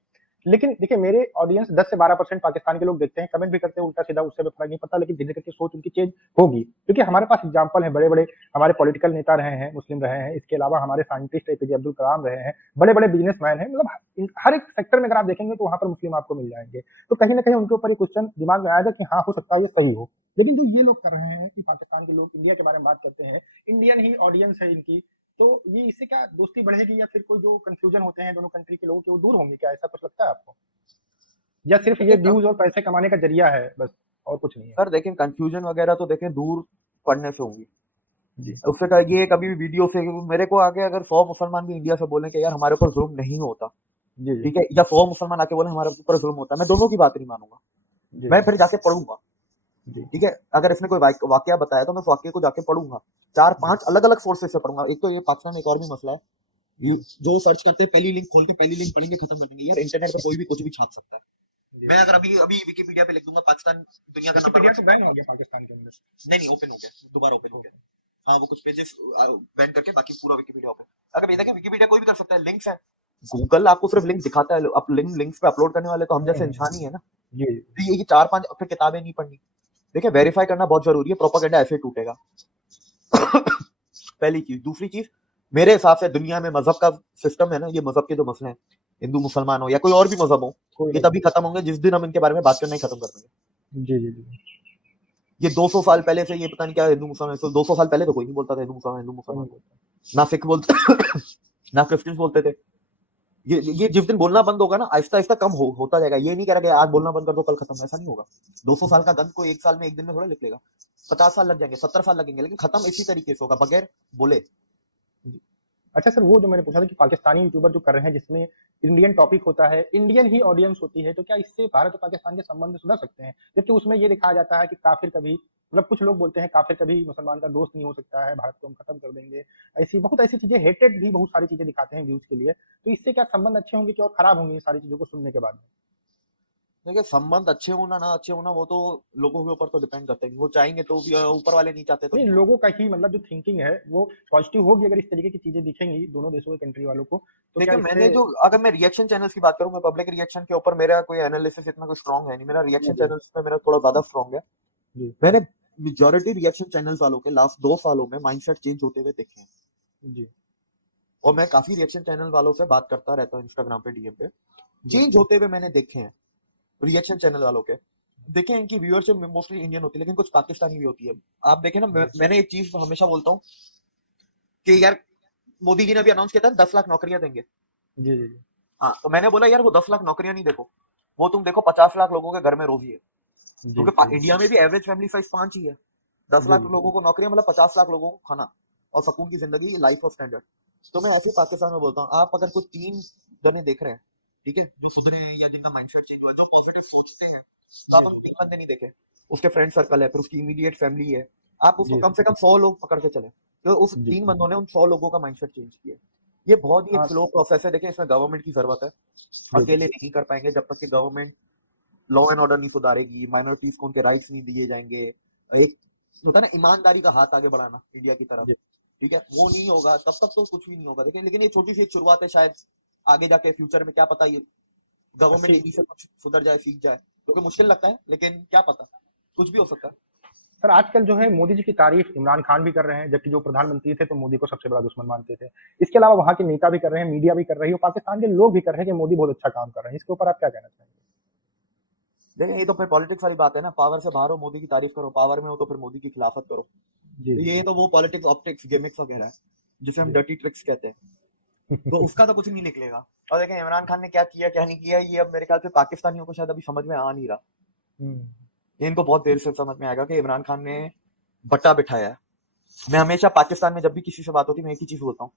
लेकिन देखिए, मेरे ऑडियंस 10 से 12% पाकिस्तान के लोग देखते हैं, कमेंट भी करते हैं उल्टा सीधा, उससे भी फर्क नहीं पड़ता, लेकिन धीरे करके सोच उनकी चेंज होगी, क्योंकि हमारे पास एग्जाम्पल है, बड़े बड़े हमारे पॉलिटिकल नेता रहे हैं, मुस्लिम रहे हैं, इसके अलावा हमारे साइंटिस्ट एपीजे अब्दुल कलाम रहे हैं, बड़े बड़े बिजनेसमैन हैं, मतलब हर एक सेक्टर में अगर आप देखेंगे तो वहां पर मुस्लिम आपको मिल जाएंगे। तो कहीं ना कहीं उनके ऊपर ये क्वेश्चन दिमाग में आएगा कि हाँ, हो सकता है ये सही हो। लेकिन जो ये लोग कर रहे हैं कि पाकिस्तान के लोग इंडिया के बारे में बात करते हैं, इंडियन ही ऑडियंस है इनकी, तो ये इससे क्या दोस्ती बढ़ेगी, या फिर कोई जो कंफ्यूजन होते हैं दोनों कंट्री के लोगों के वो दूर होंगे? क्या ऐसा कुछ लगता है आपको, या सिर्फ ये देखिए व्यूज और पैसे कमाने का जरिया है बस, और कुछ नहीं है? सर देखें कंफ्यूजन वगैरह तो देखें दूर पढ़ने से होंगी, जी उससे क्या ये कभी भी वीडियो से, मेरे को आगे अगर 100 मुसलमान भी इंडिया से बोलें कि यार हमारे ऊपर जुल्म नहीं होता, जी जी ठीक है, या 100 मुसलमान आके बोले हमारे ऊपर जुल्म होता है, मैं दोनों की बात नहीं मानूंगा, जी मैं फिर जाके पढ़ूंगा, जी ठीक है, अगर इसने कोई वाकया बताया तो मैं उस वाक्य को जाके पढ़ूंगा, चार जी पांच अलग अलग सोर्सेज से पढ़ूंगा। एक तो ये पाकिस्तान में एक और भी मसला है, जो सर्च करते हैं पहली लिंक खोल के पहली लिंक पढ़ेंगे, खत्म कर देंगे, यार इंटरनेट पे कोई भी कुछ भी छाप सकता है। जी। मैं अगर अभी अभी विकिपीडिया पे लिख दूंगा पाकिस्तान दुनिया का नंबर विकिपीडिया 1 तो सिटी, बैन हो गया पाकिस्तान के अंदर। नहीं नहीं ओपन हो गया, दोबारा ओपन हो गया, हाँ वो कुछ पेजेस बैन करके बाकी पूरा विकिपीडिया ओपन, अगर ये देखें विकिपीडिया कोई भी कर सकता है, लिंक्स है, गूगल आपको सिर्फ लिंक दिखाता है, अब लिंक्स पे अपलोड करने वाले तो हम जैसे इंसान ही है ना, जी तो ये 4-5 फिर किताबें नहीं पढ़नी, देखिए वेरीफाई करना बहुत जरूरी है, प्रोपेगेंडा ऐसे टूटेगा। पहली चीज, दूसरी चीज, मेरे हिसाब से दुनिया में मजहब का सिस्टम है ना, ये मजहब के जो मसले हैं, हिंदू मुसलमान हो या कोई और भी मजहब हो, कोई ये नहीं। तभी खत्म होंगे जिस दिन हम इनके बारे में बात करना ही खत्म कर देंगे। जी जी जी। ये 200 साल पहले से ये पता नहीं क्या हिंदू मुसलमान, 200 साल पहले तो कोई नहीं बोलता था हिंदू मुसलमान, हिंदू कोई मुसलमान, नहीं बोलता। ना सिख बोलते ना क्रिश्चियंस बोलते थे, ये जिस दिन बोलना बंद होगा ना, आहिस्ता आहिस्ता कम होता जाएगा, ये नहीं कह रहा कि आज बोलना बंद कर दो कल खत्म, ऐसा नहीं होगा। 200 साल का गंद को एक साल में एक दिन में थोड़ा लिख लेगा, 50 साल लग जाएंगे, 70 साल लगेंगे, लेकिन खत्म इसी तरीके से होगा, बगैर बोले। अच्छा सर, वो जो मैंने पूछा था कि पाकिस्तानी यूट्यूबर जो कर रहे हैं जिसमें इंडियन टॉपिक होता है, इंडियन ही ऑडियंस होती है, तो क्या इससे भारत और पाकिस्तान के संबंध सुधर सकते हैं? जबकि उसमें ये दिखाया जाता है कि काफिर कभी, मतलब कुछ लोग बोलते हैं काफिर कभी मुसलमान का दोस्त नहीं हो सकता है, भारत को हम खत्म कर देंगे। ऐसी बहुत ऐसी चीजें, हेटेड भी बहुत सारी चीजें दिखाते हैं व्यूज के लिए। तो इससे क्या संबंध अच्छे होंगे कि और खराब होंगे ये सारी चीजों को सुनने के बाद? देखिए, संबंध अच्छे होना ना अच्छे होना वो तो लोगों के ऊपर तो डिपेंड करता है कि वो चाहेंगे तो भी, ऊपर वाले नहीं चाहते तो नहीं, नहीं होगा। लोगों का ही मतलब जो थिंकिंग है वो पॉजिटिव होगी अगर इस तरीके की चीजें दिखेंगी दोनों देशों के कंट्री वालों को, तो क्या देखिए, इससे? मैंने जो अगर मैं रिएक्शन चैनल्स की बात करूं, मैं पब्लिक रिएक्शन के ऊपर मेरा कोई एनालिसिस इतना कोई स्ट्रांग है नहीं। मेरा रिएक्शन जी चैनल्स पे मेरा थोड़ा ज्यादा स्ट्रांग है। जी मैंने मेजॉरिटी रिएक्शन चैनल्स वालों के लास्ट 2 सालों में माइंडसेट चेंज होते हुए देखे हैं। जी और मैं काफी रिएक्शन चैनल वालों से बात करता रहता हूँ इंस्टाग्राम पे, डीएम पे। जी चेंज होते हुए मैंने देखे हैं रिएक्शन चैनल वालों के। देखे हैं इनकी व्यूअरशिप मोस्टली इंडियन होती है, लेकिन कुछ पाकिस्तानी भी होती है। आप देखें ना, मैंने एक चीज हमेशा बोलता हूँ कि यार, मोदी जी ने भी अनाउंस किया था 10 लाख नौकरियां देंगे। जी जी हाँ, तो मैंने बोला यार वो 10 लाख नौकरियां नहीं देखो, वो तुम देखो 50 लाख लोगों के घर में रोजी है। जी क्योंकि इंडिया में भी एवरेज फैमिली साइज 5 ही है। दस जी लाख लोगों को नौकरियां मतलब 50 लाख लोगों को खाना और सुकून की जिंदगी, लाइफ ऑफ स्टैंडर्ड। तो मैं ऐसे ही पाकिस्तान में बोलता हूँ, आप अगर कोई 3 जने देख रहे हैं, ठीक है, जो सुधरे हैं या जिनका माइंडसेट चेंज हुआ है, जो पॉजिटिव सोचते हैं, तो आप 3 बंदे नहीं देखे। उसके फ्रेंड सर्कल है, फिर उसकी इमीडिएट फैमिली है। आप उसको जी कम से कम 100 लोग पकड़ के चले, तो उस जी 3 बंदों ने उन 100 लोगों का माइंडसेट चेंज किया। ये बहुत ही एक हाँ स्लो प्रोसेस है। देखिए, इसमें गवर्नमेंट की जरूरत है। बिल्कुल। अकेले नहीं कर पाएंगे जब तक कि गवर्नमेंट लॉ एंड ऑर्डर नहीं सुधारेगी, माइनॉरिटीज को उनके राइट्स नहीं दिए जाएंगे। एक होता है ना ईमानदारी का हाथ आगे बढ़ाना इंडिया की तरफ, जी ठीक है, वो नहीं होगा तब तक तो कुछ भी नहीं होगा। देखिए, लेकिन ये छोटी सी एक शुरुआत है, शायद आगे जाके फ्यूचर में क्या पता ये गवर्नमेंट अच्छी। इन्हीं से कुछ सुधर जाए, सीख जाए। क्योंकि मुश्किल लगता है, लेकिन क्या पता, कुछ भी हो सकता है। सर आजकल जो है मोदी जी की तारीफ इमरान खान भी कर रहे हैं, जबकि जो प्रधानमंत्री थे तो मोदी को सबसे बड़ा दुश्मन मानते थे। इसके अलावा वहां के नेता भी कर रहे हैं, मीडिया भी कर रही है, और पाकिस्तान के लोग भी कर रहे हैं कि मोदी बहुत अच्छा काम कर रहे हैं। इसके ऊपर आप क्या कहना चाहेंगे? देखिए, ये तो फिर पॉलिटिक्स वाली बात है ना, पावर से बाहर हो मोदी की तारीफ करो, पावर में हो तो फिर मोदी की खिलाफत करो। जी तो ये तो वो पॉलिटिक्स, ऑप्टिक्स, गिमिक्स वगैरह है, जिसे हम जी डर्टी ट्रिक्स कहते हैं। तो उसका तो कुछ नहीं निकलेगा। और देखें इमरान खान ने क्या किया क्या नहीं किया, ये अब मेरे ख्याल से पाकिस्तानियों को शायद अभी समझ में आ नहीं रहा। हम्म, ये इनको बहुत देर से समझ में आएगा कि इमरान खान ने बट्टा बिठाया है। मैं हमेशा पाकिस्तान में जब भी किसी से बात होती है, मैं एक ही चीज बोलता हूँ,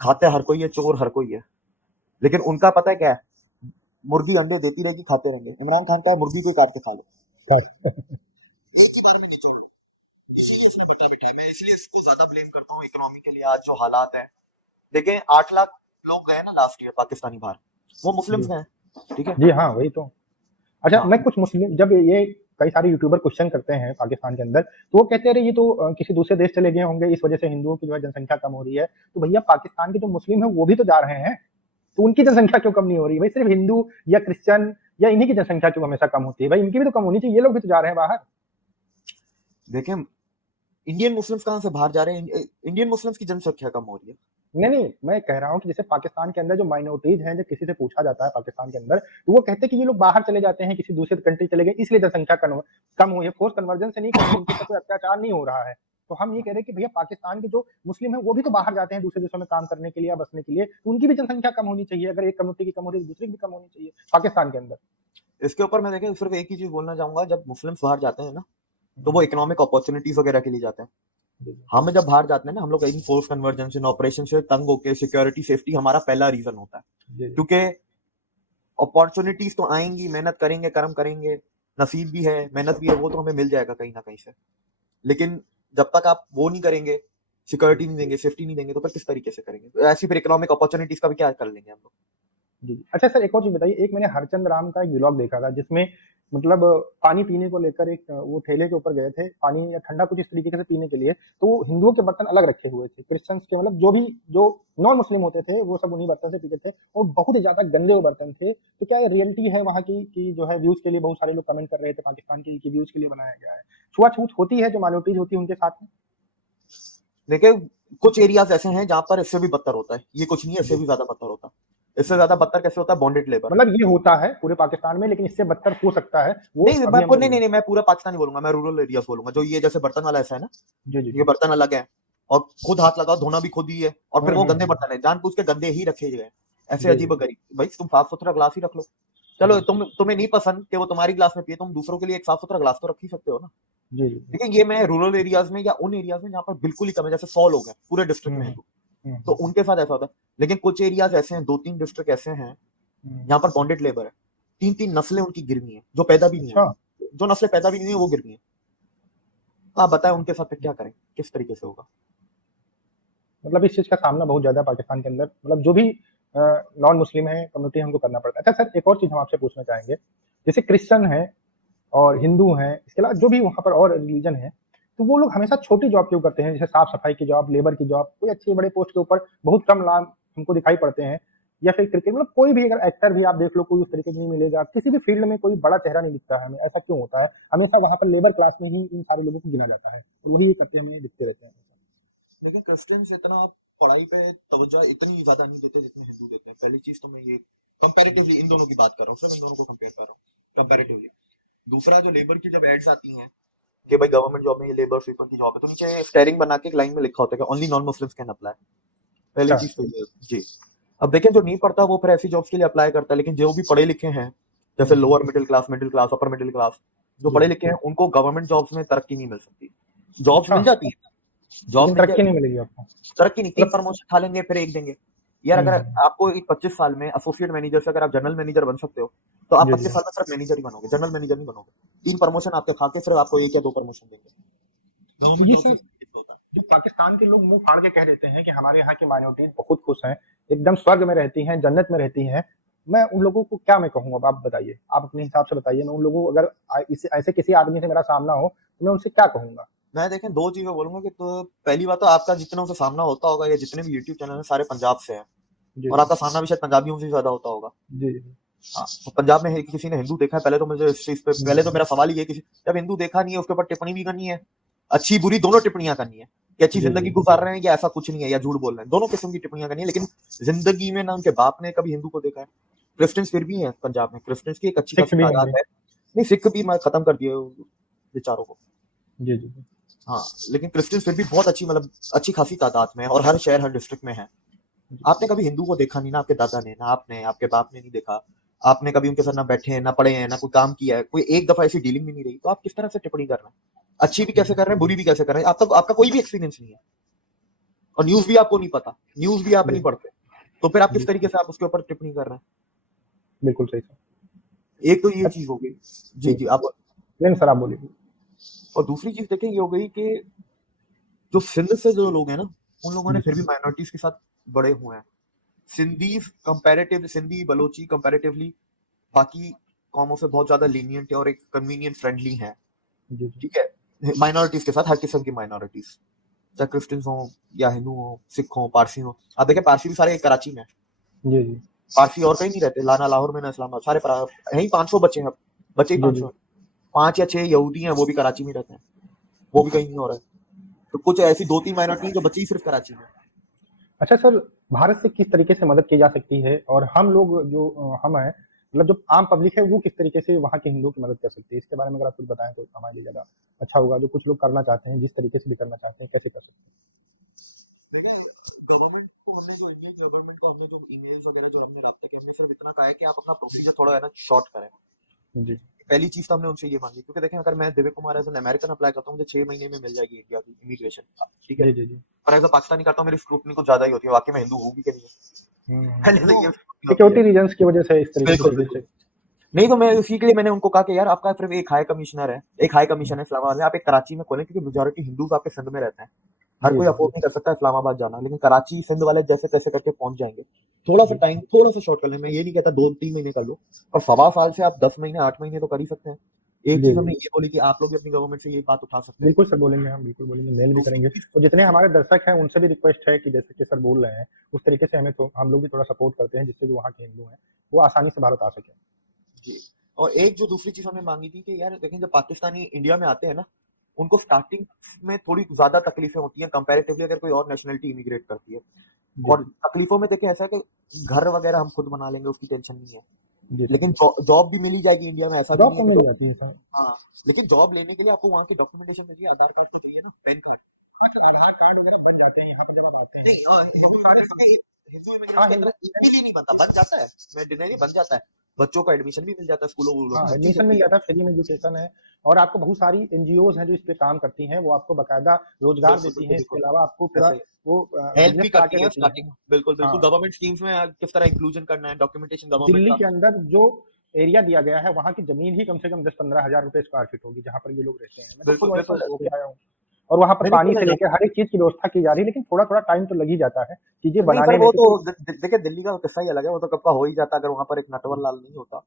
खाते हर कोई है, चोर हर कोई है, लेकिन उनका पता है क्या है, मुर्गी अंडे देती रहेगी, खाते रहेंगे। इमरान खान का है, मुर्गी को काट के खा लो, एक ही बार में निचोड़ लो। इसीलिए उसने बट्टा बिठाया। मैं इसलिए इसको ज्यादा ब्लेम करता हूँ इकोनॉमी के लिए। आज जो हालात है, देखें 8 लाख लोग गए ना लास्ट ईयर पाकिस्तानी बाहर, वो मुस्लिम्स जी गए, ठीक है। जी हाँ, वही तो। अच्छा, हाँ, मैं कुछ मुस्लिम, जब ये कई सारे यूट्यूबर क्वेश्चन करते हैं पाकिस्तान के अंदर, तो वो कहते हैं अरे ये तो किसी दूसरे देश चले गए होंगे, इस वजह से हिंदुओं की जो है जनसंख्या कम हो रही है। तो भैया पाकिस्तान के जो मुस्लिम है वो भी तो जा रहे हैं, तो उनकी जनसंख्या क्यों कम नहीं हो रही? भाई सिर्फ हिंदू या क्रिश्चियन या इन्हीं की जनसंख्या क्यों हमेशा कम होती है? भाई इनकी भी तो कम होनी चाहिए, ये लोग भी तो जा रहे हैं बाहर। देखें इंडियन मुस्लिम्स कहाँ से बाहर जा रहे हैं, इंडियन मुस्लिम्स की जनसंख्या कम हो रही है। नहीं नहीं, मैं कह रहा हूँ कि जैसे पाकिस्तान के अंदर जो माइनॉरिटीज हैं, जब किसी से पूछा जाता है पाकिस्तान के अंदर, तो वो कहते हैं कि ये लोग बाहर चले जाते हैं, किसी दूसरे कंट्री चले गए, इसलिए जनसंख्या कम हुई है। फोर्स कन्वर्जन से नहीं कम हुई, उनके ऊपर कोई अत्याचार नहीं हो रहा है। तो हम ये कह रहे हैं कि भैया पाकिस्तान के जो मुस्लिम है वो भी तो बाहर जाते हैं दूसरे देशों में काम करने के लिए या बसने के लिए, तो उनकी भी जनसंख्या कम होनी चाहिए। अगर एक कम्युनिटी की कम हो रही है तो दूसरी की भी कम होनी चाहिए पाकिस्तान के अंदर। इसके ऊपर मैं देखें सिर्फ एक ही चीज बोलना चाहूंगा, जब मुस्लिम्स बाहर जाते हैं ना, तो वो इकोनॉमिक अपॉर्चुनिटीज वगैरह के लिए जाते हैं। हम जब बाहर जाते हैं ना, हम लोग in force conversion in operation से तंग होकर, सिक्योरिटी सेफ्टी हमारा पहला रीजन होता है। जी क्योंकि अपॉर्चुनिटीज तो आएंगी, मेहनत करेंगे, कर्म करेंगे, नसीब भी है, मेहनत भी है, वो तो हमें मिल जाएगा कहीं ना कहीं से। लेकिन जब तक आप वो नहीं करेंगे, सिक्योरिटी नहीं देंगे, सेफ्टी नहीं देंगे, तो फिर किस तरीके से करेंगे? तो ऐसी फिर इकोनॉमिक अपॉर्चुनिटीज का भी क्या कर लेंगे हम लोग? जी। अच्छा सर, एक और चीज़ बताइए, एक मैंने हरचंद राम का एक व्लॉग देखा था जिसमें मतलब पानी पीने को लेकर एक वो ठेले के ऊपर गए थे, पानी या ठंडा कुछ इस तरीके से पीने के लिए, तो वो हिंदुओं के बर्तन अलग रखे हुए थे, क्रिश्चियंस के मतलब जो भी जो नॉन मुस्लिम होते थे वो सब उन्हीं बर्तन से पीते थे, और बहुत ही ज़्यादा गंदे वो बर्तन थे। तो क्या ये रियलिटी है वहाँ की कि जो है व्यूज़ के लिए बहुत सारे लोग कमेंट कर रहे थे पाकिस्तान की कि व्यूज़ के लिए बनाया गया है? छुआ-छूत होती है जो माइनॉरिटीज़ होती है उनके साथ में? देखिए, कुछ एरियाज ऐसे हैं जहां पर इससे भी बदतर होता है, ये कुछ नहीं है, इससे जी। भी ज्यादा बदतर होता है। इससे ज्यादा बदतर कैसे होता है? Bonded labour. मतलब ये होता है पूरे पाकिस्तान में, लेकिन इससे बदतर हो सकता है, वो नहीं, अभी हम लोग नहीं, नहीं, नहीं, मैं पूरा पाकिस्तान नहीं बोलूंगा, मैं रूरल एरियाज बोलूंगा। जो ये जैसे बर्तन वाला ऐसा है ना, जी, जी, ये जी। बर्तन अलग है, और खुद हाथ लगाओ, धोना भी खुद ही है, और फिर वो गंदे बर्तन है, जानबूझ के गंदे ही रखे गए, ऐसे जी, अजीब जी, गरीब। भाई तुम साफ सुथरा ग्लास ही रख लो। चलो, जी, तुम्हें नहीं पसंद कि वो तुम्हारी ग्लास में पिए, तुम दूसरों के लिए एक साफ सुथरा ग्लास तो रख ही सकते हो ना। जी, जी, जी। देखिए, ये मैं रूरल एरियाज में या उन एरियाज में जहां पर बिल्कुल ही कम है, जैसे 100 लोग हैं पूरे डिस्ट्रिक्ट में हुँ, हिंदू, तो उनके साथ ऐसा होता है। लेकिन कुछ एरियाज ऐसे हैं, 2-3 डिस्ट्रिक्ट ऐसे हैं जहाँ पर बॉन्डेड लेबर है, 3-3 नस्लें उनकी गिरवी हैं जो पैदा भी नहीं अच्छा, हुई, जो नस्लें पैदा भी नहीं हुई वो गिरवी हैं। तो आप बताएं उनके साथ फिर क्या करें, किस तरीके से होगा। मतलब इस चीज का सामना बहुत ज्यादा पाकिस्तान के अंदर, मतलब जो भी नॉन मुस्लिम है कम्युनिटी, हमको करना पड़ता है। अच्छा सर, एक और चीज हम आपसे पूछना चाहेंगे, जैसे क्रिश्चियन है और हिंदू हैं, इसके अलावा जो भी वहाँ पर और रिलीजन है, तो वो लोग हमेशा छोटी जॉब क्यों करते हैं, जैसे साफ सफाई की जॉब, लेबर की जॉब, कोई अच्छे बड़े पोस्ट के ऊपर बहुत कम लाभ हमको दिखाई पड़ते हैं, या फिर क्रिकेट, मतलब कोई भी अगर एक्टर भी आप देख लो, कोई उस तरीके का नहीं मिलेगा, किसी भी फील्ड में कोई बड़ा चेहरा नहीं दिखता है हमें, ऐसा क्यों होता है? हमेशा वहाँ पर लेबर क्लास में ही इन सारे लोगों को गिना जाता है, तो वही करते हमें दिखते रहते हैं। लेकिन क्रिश्चियंस इतना पढ़ाई पे तवज्जो इतनी ज्यादा नहीं देते जितने हिंदू देते हैं। पहली चीज तो मैं ये कंपैरेटिवली इन दोनों की बात कर रहा हूँ सर, इन दोनों को कंपेयर कर रहा हूँ कंपैरेटिवली। दूसरा, जो लेबर की जब एड्स आती हैं कि भाई गवर्नमेंट जॉब में ये लेबर स्वीपर की जॉब है, तो नीचे स्टेरिंग बना के एक लाइन में लिखा होता है कि only non Muslims can apply. पहली अच्छा, चीज तो ये है। जी। अब देखें, जो नहीं पढ़ता वो फिर ऐसी जॉब्स के लिए अप्लाई करता है, लेकिन जो भी पढ़े लिखे हैं, जैसे lower middle class, upper middle class, जो जी पढ़े जी, लिखे हैं उनको गवर्नमेंट जॉब्स में तरक्की नहीं मिल सकती। जॉब्स अच्छा, मिल जाती है, जॉब लेकिन मिल तरक्की जाएगी, नहीं मिलेगी आपको, तरक्की नहीं, 3 मतलब प्रमोशन खा लेंगे फिर एक देंगे। यार अगर हम्म, आपको 25 साल में एसोसिएट मैनेजर से अगर आप जनरल मैनेजर बन सकते हो, तो आप जी 25 जी साल में सिर्फ मैनेजर ही बनोगे, जनरल मैनेजर नहीं बनोगे। 3 प्रमोशन आपके खा के सिर्फ आपको 1 या 2 प्रमोशन देंगे। गवर्नमेंट जी जॉब सर। से होता है। जो पाकिस्तान के लोग मुंह फाड़ के कह देते हैं कि हमारे यहाँ की माइनॉरिटीज बहुत खुश हैं, एकदम स्वर्ग में रहती हैं, जन्नत में रहती हैं, मैं उन लोगों को क्या मैं कहूँ? अब आप बताइए, आप अपने हिसाब से बताइए, मैं उन लोगों को अगर ऐसे किसी आदमी से मेरा सामना हो तो मैं उनसे क्या कहूंगा? मैं देखें 2 चीजें बोलूंगा कि तो पहली बात तो आपका जितना उनसे सामना होता होगा, या जितने भी यूट्यूब चैनल हैं सारे पंजाब से हैं, जी और जी आपका सामना भी शायद पंजाबियों से ज्यादा होता होगा। जी जी, हाँ, तो पंजाब में किसी ने हिंदू देखा है, पहले तो मुझे इस चीज पे पहले तो हम्म, मेरा सवाल ये है, किसी जब हिंदू देखा नहीं है उसके ऊपर टिप्पणी भी करनी है, अच्छी बुरी दोनों टिप्पणियां करनी है, कि अच्छी जी जिंदगी जी, गुजार रहे हैं या ऐसा कुछ नहीं है या झूठ बोल रहे हैं, दोनों किस्म की टिप्पणियां करनी है। लेकिन जिंदगी में ना उनके बाप ने कभी हिंदू को देखा है। क्रिश्चियंस फिर भी है पंजाब में, क्रिश्चियंस की एक अच्छी सिक्स खासी भी तादाद होंगे, है। नहीं, सिख भी मैं खत्म कर दिए बेचारों को। जी जी हाँ, लेकिन क्रिश्चियंस फिर भी बहुत अच्छी, मतलब अच्छी खासी तादाद में है, और हर शहर हर डिस्ट्रिक्ट में है। जी, आपने कभी हिंदू को देखा नहीं, ना आपके दादा ने, ना आपने, आपके बाप ने नहीं देखा, आपने कभी उनके साथ ना बैठे हैं, ना पढ़े हैं, ना कोई काम किया है, कोई एक दफा ऐसी डीलिंग भी नहीं रही, तो आप किस तरह से टिप्पणी कर रहे हैं? अच्छी भी कैसे कर रहे हैं, बुरी भी कैसे कर रहे हैं? आपका कोई भी एक्सपीरियंस नहीं है, और न्यूज भी आपको नहीं पता, न्यूज भी आप जी नहीं पढ़ते, तो फिर आप जी किस सर, तरीके से आप उसके ऊपर टिप्पणी कर रहे बिल्कुल सही सर। हैं? एक तो ये अच्छा, चीज हो गई। जी जी, जी, आप। नहीं सर, आप बोलिए। और दूसरी चीज देखें, ये हो गई कि जो सिंध से जो लोग हैं ना, उन लोगों ने जी फिर भी माइनॉरिटीज के साथ बड़े हुए हैं। सिंधी बलोची कंपैरेटिवली बाकी कौमों से बहुत ज्यादा लीनियंट है और एक कन्वीनियंट फ्रेंडली है। जी जी, ठीक है, माइनॉरिटीज के साथ, हर किस्म की माइनॉरिटीज, चाहे क्रिश्चियंस हो या हिंदू हो, सिख हो, पारसी हो। आप देखें पारसी भी सारे कराची में है। जी जी पारसी और कहीं नहीं रहते, लाना लाहौर में, ना इस्लामाबाद, सारे यही 500 बच्चे हैं, बच्चे ही जी 500 जी। हैं। 5 या 6 यहूदी हैं, वो भी कराची में रहते हैं, वो भी कहीं नहीं हो रहा है। तो कुछ ऐसी 2-3 माइनॉरिटी जो बची सिर्फ कराची में। अच्छा सर, भारत से किस तरीके से मदद की जा सकती है, और हम लोग जो हम हैं, मतलब जो आम पब्लिक है, वो किस तरीके से वहाँ के हिंदुओं की मदद कर सकती है? इसके बारे में अगर आप कुछ बताएं तो हमारे लिए ज़्यादा अच्छा होगा। जो कुछ लोग करना चाहते हैं, जिस तरीके से भी करना चाहते हैं, कैसे कर सकते लेकिन गवर्नमेंट को, हमने जो इंडियन गवर्नमेंट को हमने जो ईमेल्स वगैरह जो हमने राब्ते किए, हमने सिर्फ इतना कहा है कि आप अपना प्रोसीजर थोड़ा है ना शॉर्ट करें। हैं? जी पहली चीज तो हमने उनसे ये मांगी, क्योंकि देखें अगर मैं Divya Kumar as an American apply करता हूँ, मुझे 6 महीने में मिल जाएगी इंडिया की इमिग्रेशन। ठीक है, जी जी जी, पर एज अ पाकिस्तानी करता हूँ, मेरी स्क्रूटनी कुछ ज्यादा ही होती है, वाकई में हिंदू हूँ भी कि नहीं है। पहले से वो ये scrutiny होती है। सिक्योरिटी रीजंस की वजह से इस तरीके की बिल्कुल चीजें बिल्कुल। से। नहीं, तो मैं उसी के लिए मैंने उनको कहा कि यार आपका सिर्फ एक हाई कमिश्नर है, एक हाई कमीशन है इस्लामाबाद में, आप एक कराची में खोलें, क्योंकि मेजोरिटी हिंदूज आपके सिंध में रहते हैं। हर जी कोई जी अफोर्ड जी, नहीं कर सकता इस्लामाबाद जाना, लेकिन कराची सिंध वाले जैसे तैसे करके पहुंच जाएंगे। थोड़ा सा जी टाइम, थोड़ा सा शॉर्ट कर लें, मैं ये नहीं कहता 2-3 महीने कर लो, और 1.25 साल से आप 10 महीने 8 महीने तो कर ही सकते हैं। एक जी चीज जी, हमने ये बोली कि आप लोग भी अपनी गवर्नमेंट से ये बात उठा सकते हैं। बिल्कुल सर, बोलेंगे, हम बिल्कुल बोलेंगे, मेल भी दूसरी करेंगे, चीज, और जितने दूसरी हमारे दर्शक हैं उनसे भी रिक्वेस्ट है कि जैसे कि सर बोल रहे हैं उस तरीके से हमें, तो हम लोग भी थोड़ा सपोर्ट करते हैं, जिससे जो वहाँ के हिंदू हैं वो आसानी से भारत आ सके। जी, और एक जो दूसरी चीज हमने मांगी थी कि यार देखें, जब पाकिस्तानी इंडिया में आते हैं ना, उनको स्टार्टिंग में थोड़ी ज्यादा तकलीफें होती हैं कंपैरेटिवली अगर कोई और नेशनलिटी इमिग्रेट करती है। जी और तकलीफों में देखें ऐसा है कि घर वगैरह हम खुद बना लेंगे, उसकी टेंशन नहीं है, जी सर, लेकिन जॉब भी मिली जाएगी इंडिया में, ऐसा भी जॉब नहीं तो है कि मिल तो। जाती है सर। हाँ, लेकिन जॉब लेने के लिए आपको वहाँ की डॉक्यूमेंटेशन चाहिए, आधार कार्ड तो चाहिए ना, पैन कार्ड। हाँ सर, आधार कार्ड वगैरह बन जाते हैं यहाँ पर जब आप आते हैं, नहीं, बहुत सारे। हिंदू हाँ इमिग्रेंट्स की तरह इजीली नहीं बनता, बन जाता है, मैं डिनाई नहीं, बन जाता है। बच्चों का एडमिशन भी मिल जाता है स्कूलों वूलों हाँ, में, हर चीज एडमिशन मिल होती है। जाता है, फ्री में एजुकेशन है, और आपको बहुत सारी एनजीओज हैं जो इस पे काम करती हैं, वो आपको बाकायदा रोजगार बिल्कुल देती बिल्कुल हैं, इसके बिल्कुल अलावा आपको पूरा ऐसे ही वो हेल्प बिजनेस भी करा करती के है देती हैं। स्टार्टिंग बिल्कुल बिल्कुल हाँ, गवर्नमेंट स्कीम्स में किस तरह इंक्लूजन करना है डॉक्यूमेंटेशन गवर्नमेंट दिल्ली का के अंदर जो एरिया दिया गया है वहाँ की जमीन ही कम से कम 10-15 हज़ार रुपए स्क्वायर फीट होगी जहाँ पर ये लोग रहते हैं। मैं तो खुद बिल्कुल वहीं बिल्कुल पर ऐसे ही होके आया हूँ और वहाँ पर नहीं पानी नहीं से नहीं लेकर हर एक चीज की व्यवस्था की जा रही है, लेकिन थोड़ा थोड़ा टाइम तो लग ही जाता है चीजें नहीं पर बनाने में, वो तो क्योंकि देखिए दिल्ली का किस्सा ही अलग है वो तो कब का हो ही जाता अगर वहां पर एक नटवर लाल नहीं होता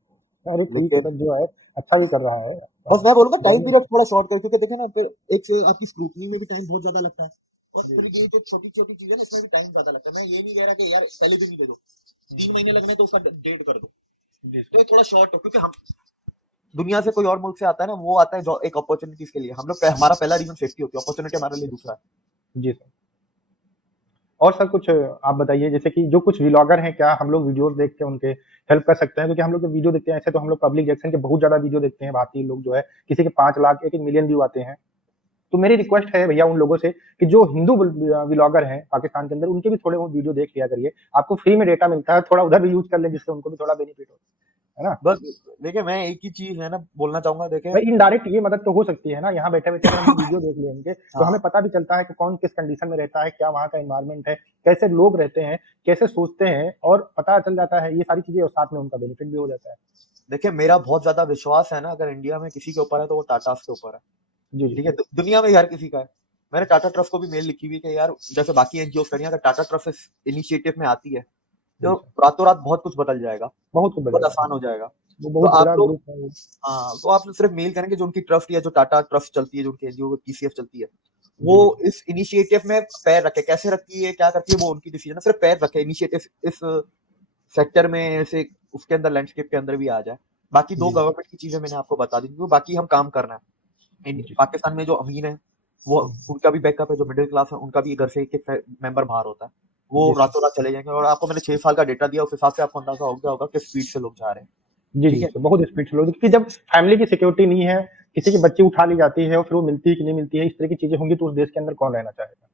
अरे ठीक है लेकिन सर, जो है अच्छा भी कर रहा है। बस मैं बोलूंगा टाइम गवर्नमेंट पीरियड थोड़ा शॉर्ट कर क्योंकि देखे ना फिर एक से आपकी स्क्रूटनी में भी टाइम बहुत ज्यादा लगता है और फिर ये जो छोटी छोटी चीजें ना इसमें भी टाइम ज्यादा लगता है मैं ये नहीं कह रहा कि यार पहले दिन ही दे दो 3 महीने लगने तो उसका डेट कर दो जी तो ये थोड़ा शॉर्ट हो क्योंकि हम दुनिया से कोई और मुल्क से आता है ना वो आता है जो एक अपॉर्चुनिटीज के लिए हम लोग हमारा पहला रीजन सेफ्टी होती है अपॉर्चुनिटी हमारे लिए दूसरा है जी सर। और सर कुछ आप बताइए, जैसे कि जो कुछ व्लॉगर हैं, क्या हम लोग वीडियोस देख के उनके हेल्प कर सकते हैं? क्योंकि हम लोग जब वीडियो देखते हैं, ऐसे तो हम लोग पब्लिक रिएक्शन के बहुत ज्यादा वीडियो देखते हैं, भारतीय लोग जो है किसी के 5 लाख 1-1 मिलियन व्यू आते हैं। तो मेरी रिक्वेस्ट है भैया उन लोगों से कि जो हिंदू व्लॉगर हैं पाकिस्तान के अंदर, उनके भी थोड़े वो वीडियो देख लिया करिए, आपको फ्री में डेटा मिलता है, थोड़ा उधर भी यूज कर लें जिससे उनको भी थोड़ा बेनिफिट हो, है ना? बस देखिए मैं एक ही चीज है ना बोलना चाहूंगा देखें भाई इनडायरेक्ट ये मदद तो हो सकती है ना, यहाँ बैठे बैठे अगर हम वीडियो देख लेंगे तो हाँ हमें पता भी चलता है कि कौन किस कंडीशन में रहता है, क्या वहाँ का एनवायरनमेंट है, कैसे लोग रहते हैं, कैसे सोचते हैं, और पता चल जाता है ये सारी चीजें, और साथ में उनका बेनिफिट भी हो जाता है। देखिए मेरा बहुत ज्यादा विश्वास है ना अगर इंडिया में किसी के ऊपर है तो वो टाटा के ऊपर है जी जी ठीक है दुनिया में ही हर किसी का है मैंने टाटा ट्रस्ट को भी मेल लिखी हुई कि यार जैसे बाकी एनजीओ करिए अगर टाटा ट्रस्ट इस इनिशिएटिव में आती है जी तो सर, रातों रात बहुत कुछ बदल जाएगा बहुत कुछ बहुत बदल आसान जाएगा। हो जाएगा वो तो बहुत आप बड़ा लोग ग्रुप है वो। हाँ तो आप सिर्फ मेल करेंगे जो उनकी ट्रस्ट या जो टाटा ट्रस्ट चलती है जो उनकी एनजीओ पीसीएफ चलती है जी वो जी इस इनिशिएटिव में पैर रखे कैसे रखती है क्या करती है वो उनकी डिसीजन है सिर्फ पैर रखे इनिशिएटिव इस सेक्टर में ऐसे उसके अंदर लैंडस्केप के अंदर भी आ जाए बाकी दो जी गवर्नमेंट की चीजें मैंने आपको बता दी क्योंकि बाकी हम काम करना है जी पाकिस्तान में जो अमीर है वो उनका भी बैकअप है जो मिडिल क्लास है उनका भी घर से एक एक मेंबर बाहर होता है वो जी सर, रातों रात चले जाएंगे और आपको मैंने 6 साल का डेटा दिया उस हिसाब से आपको अंदाजा हो गया होगा किस स्पीड से लोग जा रहे हैं जी ठीक जी है सर, बहुत स्पीड से लोग, क्योंकि जब फैमिली की सिक्योरिटी नहीं है, किसी की बच्ची उठा ली जाती है और फिर वो मिलती है कि नहीं मिलती है, इस तरह की चीजें होंगी तो उस देश के अंदर कौन रहना चाहेगा?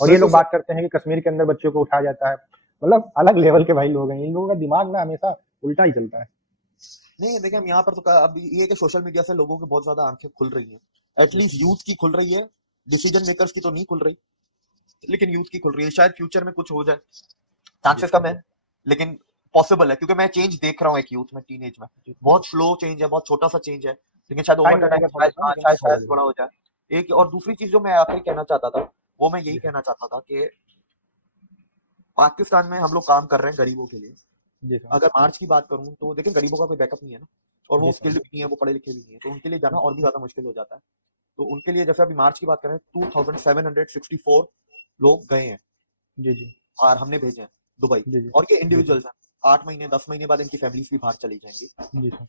और ये बिल्कुल लोग सर बात करते हैं कि कश्मीर के अंदर बच्चों को उठाया जाता है, मतलब अलग लेवल के भाई लोग हैं, इन लोगों का दिमाग ना हमेशा उल्टा ही चलता है। नहीं देखिए हम यहाँ पर तो अब ये कि सोशल मीडिया से लोगों की बहुत ज्यादा आंखें खुल रही हैं एटलीस्ट यूथ की खुल रही है डिसीजन मेकर्स की तो नहीं खुल रही लेकिन यूथ की खुल रही है शायद फ्यूचर में कुछ हो जाए जी चांसेस कम है लेकिन पॉसिबल है क्योंकि मैं चेंज देख रहा हूँ एक यूथ में टीनेज में जी, बहुत स्लो चेंज है बहुत छोटा सा चेंज है लेकिन शायद ओवर टाइम द टाइम लगेगा थोड़ा शायद सा, हाँ लेकिन शायद होगा शायद जरूर। बड़ा हो जाए एक और दूसरी चीज जो मैं आखिरी कहना चाहता था वो मैं यही जी कहना चाहता था कि पाकिस्तान में हम लोग काम कर रहे हैं गरीबों के लिए जी सर, अगर मार्च की बात करूं तो देखिए गरीबों का कोई बैकअप नहीं है ना और वो जी सर, स्किल्ड भी नहीं है वो पढ़े लिखे भी नहीं है तो उनके लिए जाना और भी ज्यादा मुश्किल हो जाता है तो उनके लिए जैसे अभी मार्च की बात करें 2764 लोग गए हैं जी जी और हमने भेजे हैं दुबई जी जी और ये जी सर, इंडिविजुअल्स हैं 8 महीने 10 महीने बाद इनकी फैमिलीज भी बाहर चली जाएंगी जी सर।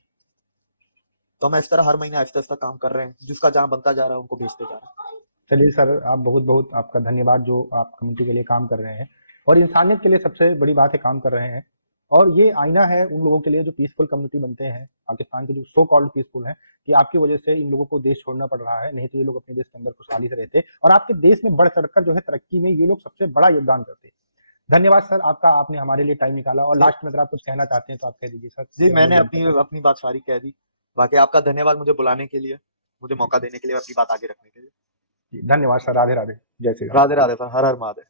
तो हम इस तरह हर महीने आहिस्ता आहिस्ता काम कर रहे हैं जिसका जहां बनता जा रहा है उनको भेजते जा रहे हैं चलिए सर, आप बहुत बहुत आपका धन्यवाद जो आप कम्युनिटी के लिए काम कर रहे हैं, और इंसानियत के लिए सबसे बड़ी बात है काम कर रहे हैं। और ये आईना है उन लोगों के लिए जो पीसफुल कम्युनिटी बनते हैं पाकिस्तान के, जो सो कॉल्ड पीसफुल हैं, कि आपकी वजह से इन लोगों को देश छोड़ना पड़ रहा है, नहीं तो ये लोग अपने देश के अंदर खुशहाली से रहते और आपके देश में बढ़ चढ़कर जो है तरक्की में ये लोग सबसे बड़ा योगदान करते। धन्यवाद सर आपका, आपने हमारे लिए टाइम निकाला, और जी लास्ट में अगर आप कुछ कहना चाहते हैं तो आप कह दीजिए सर, जी फिर हम लोग मैंने यहीं अपनी खत्म करते अपनी बात सारी कह दी बाकी आपका धन्यवाद मुझे बुलाने के लिए मुझे हैं। जी मौका सर, देने के लिए अपनी बात आगे रखने के लिए जी धन्यवाद सर, राधे राधे, जय श्री राम। राधे राधे सर हर हर महादेव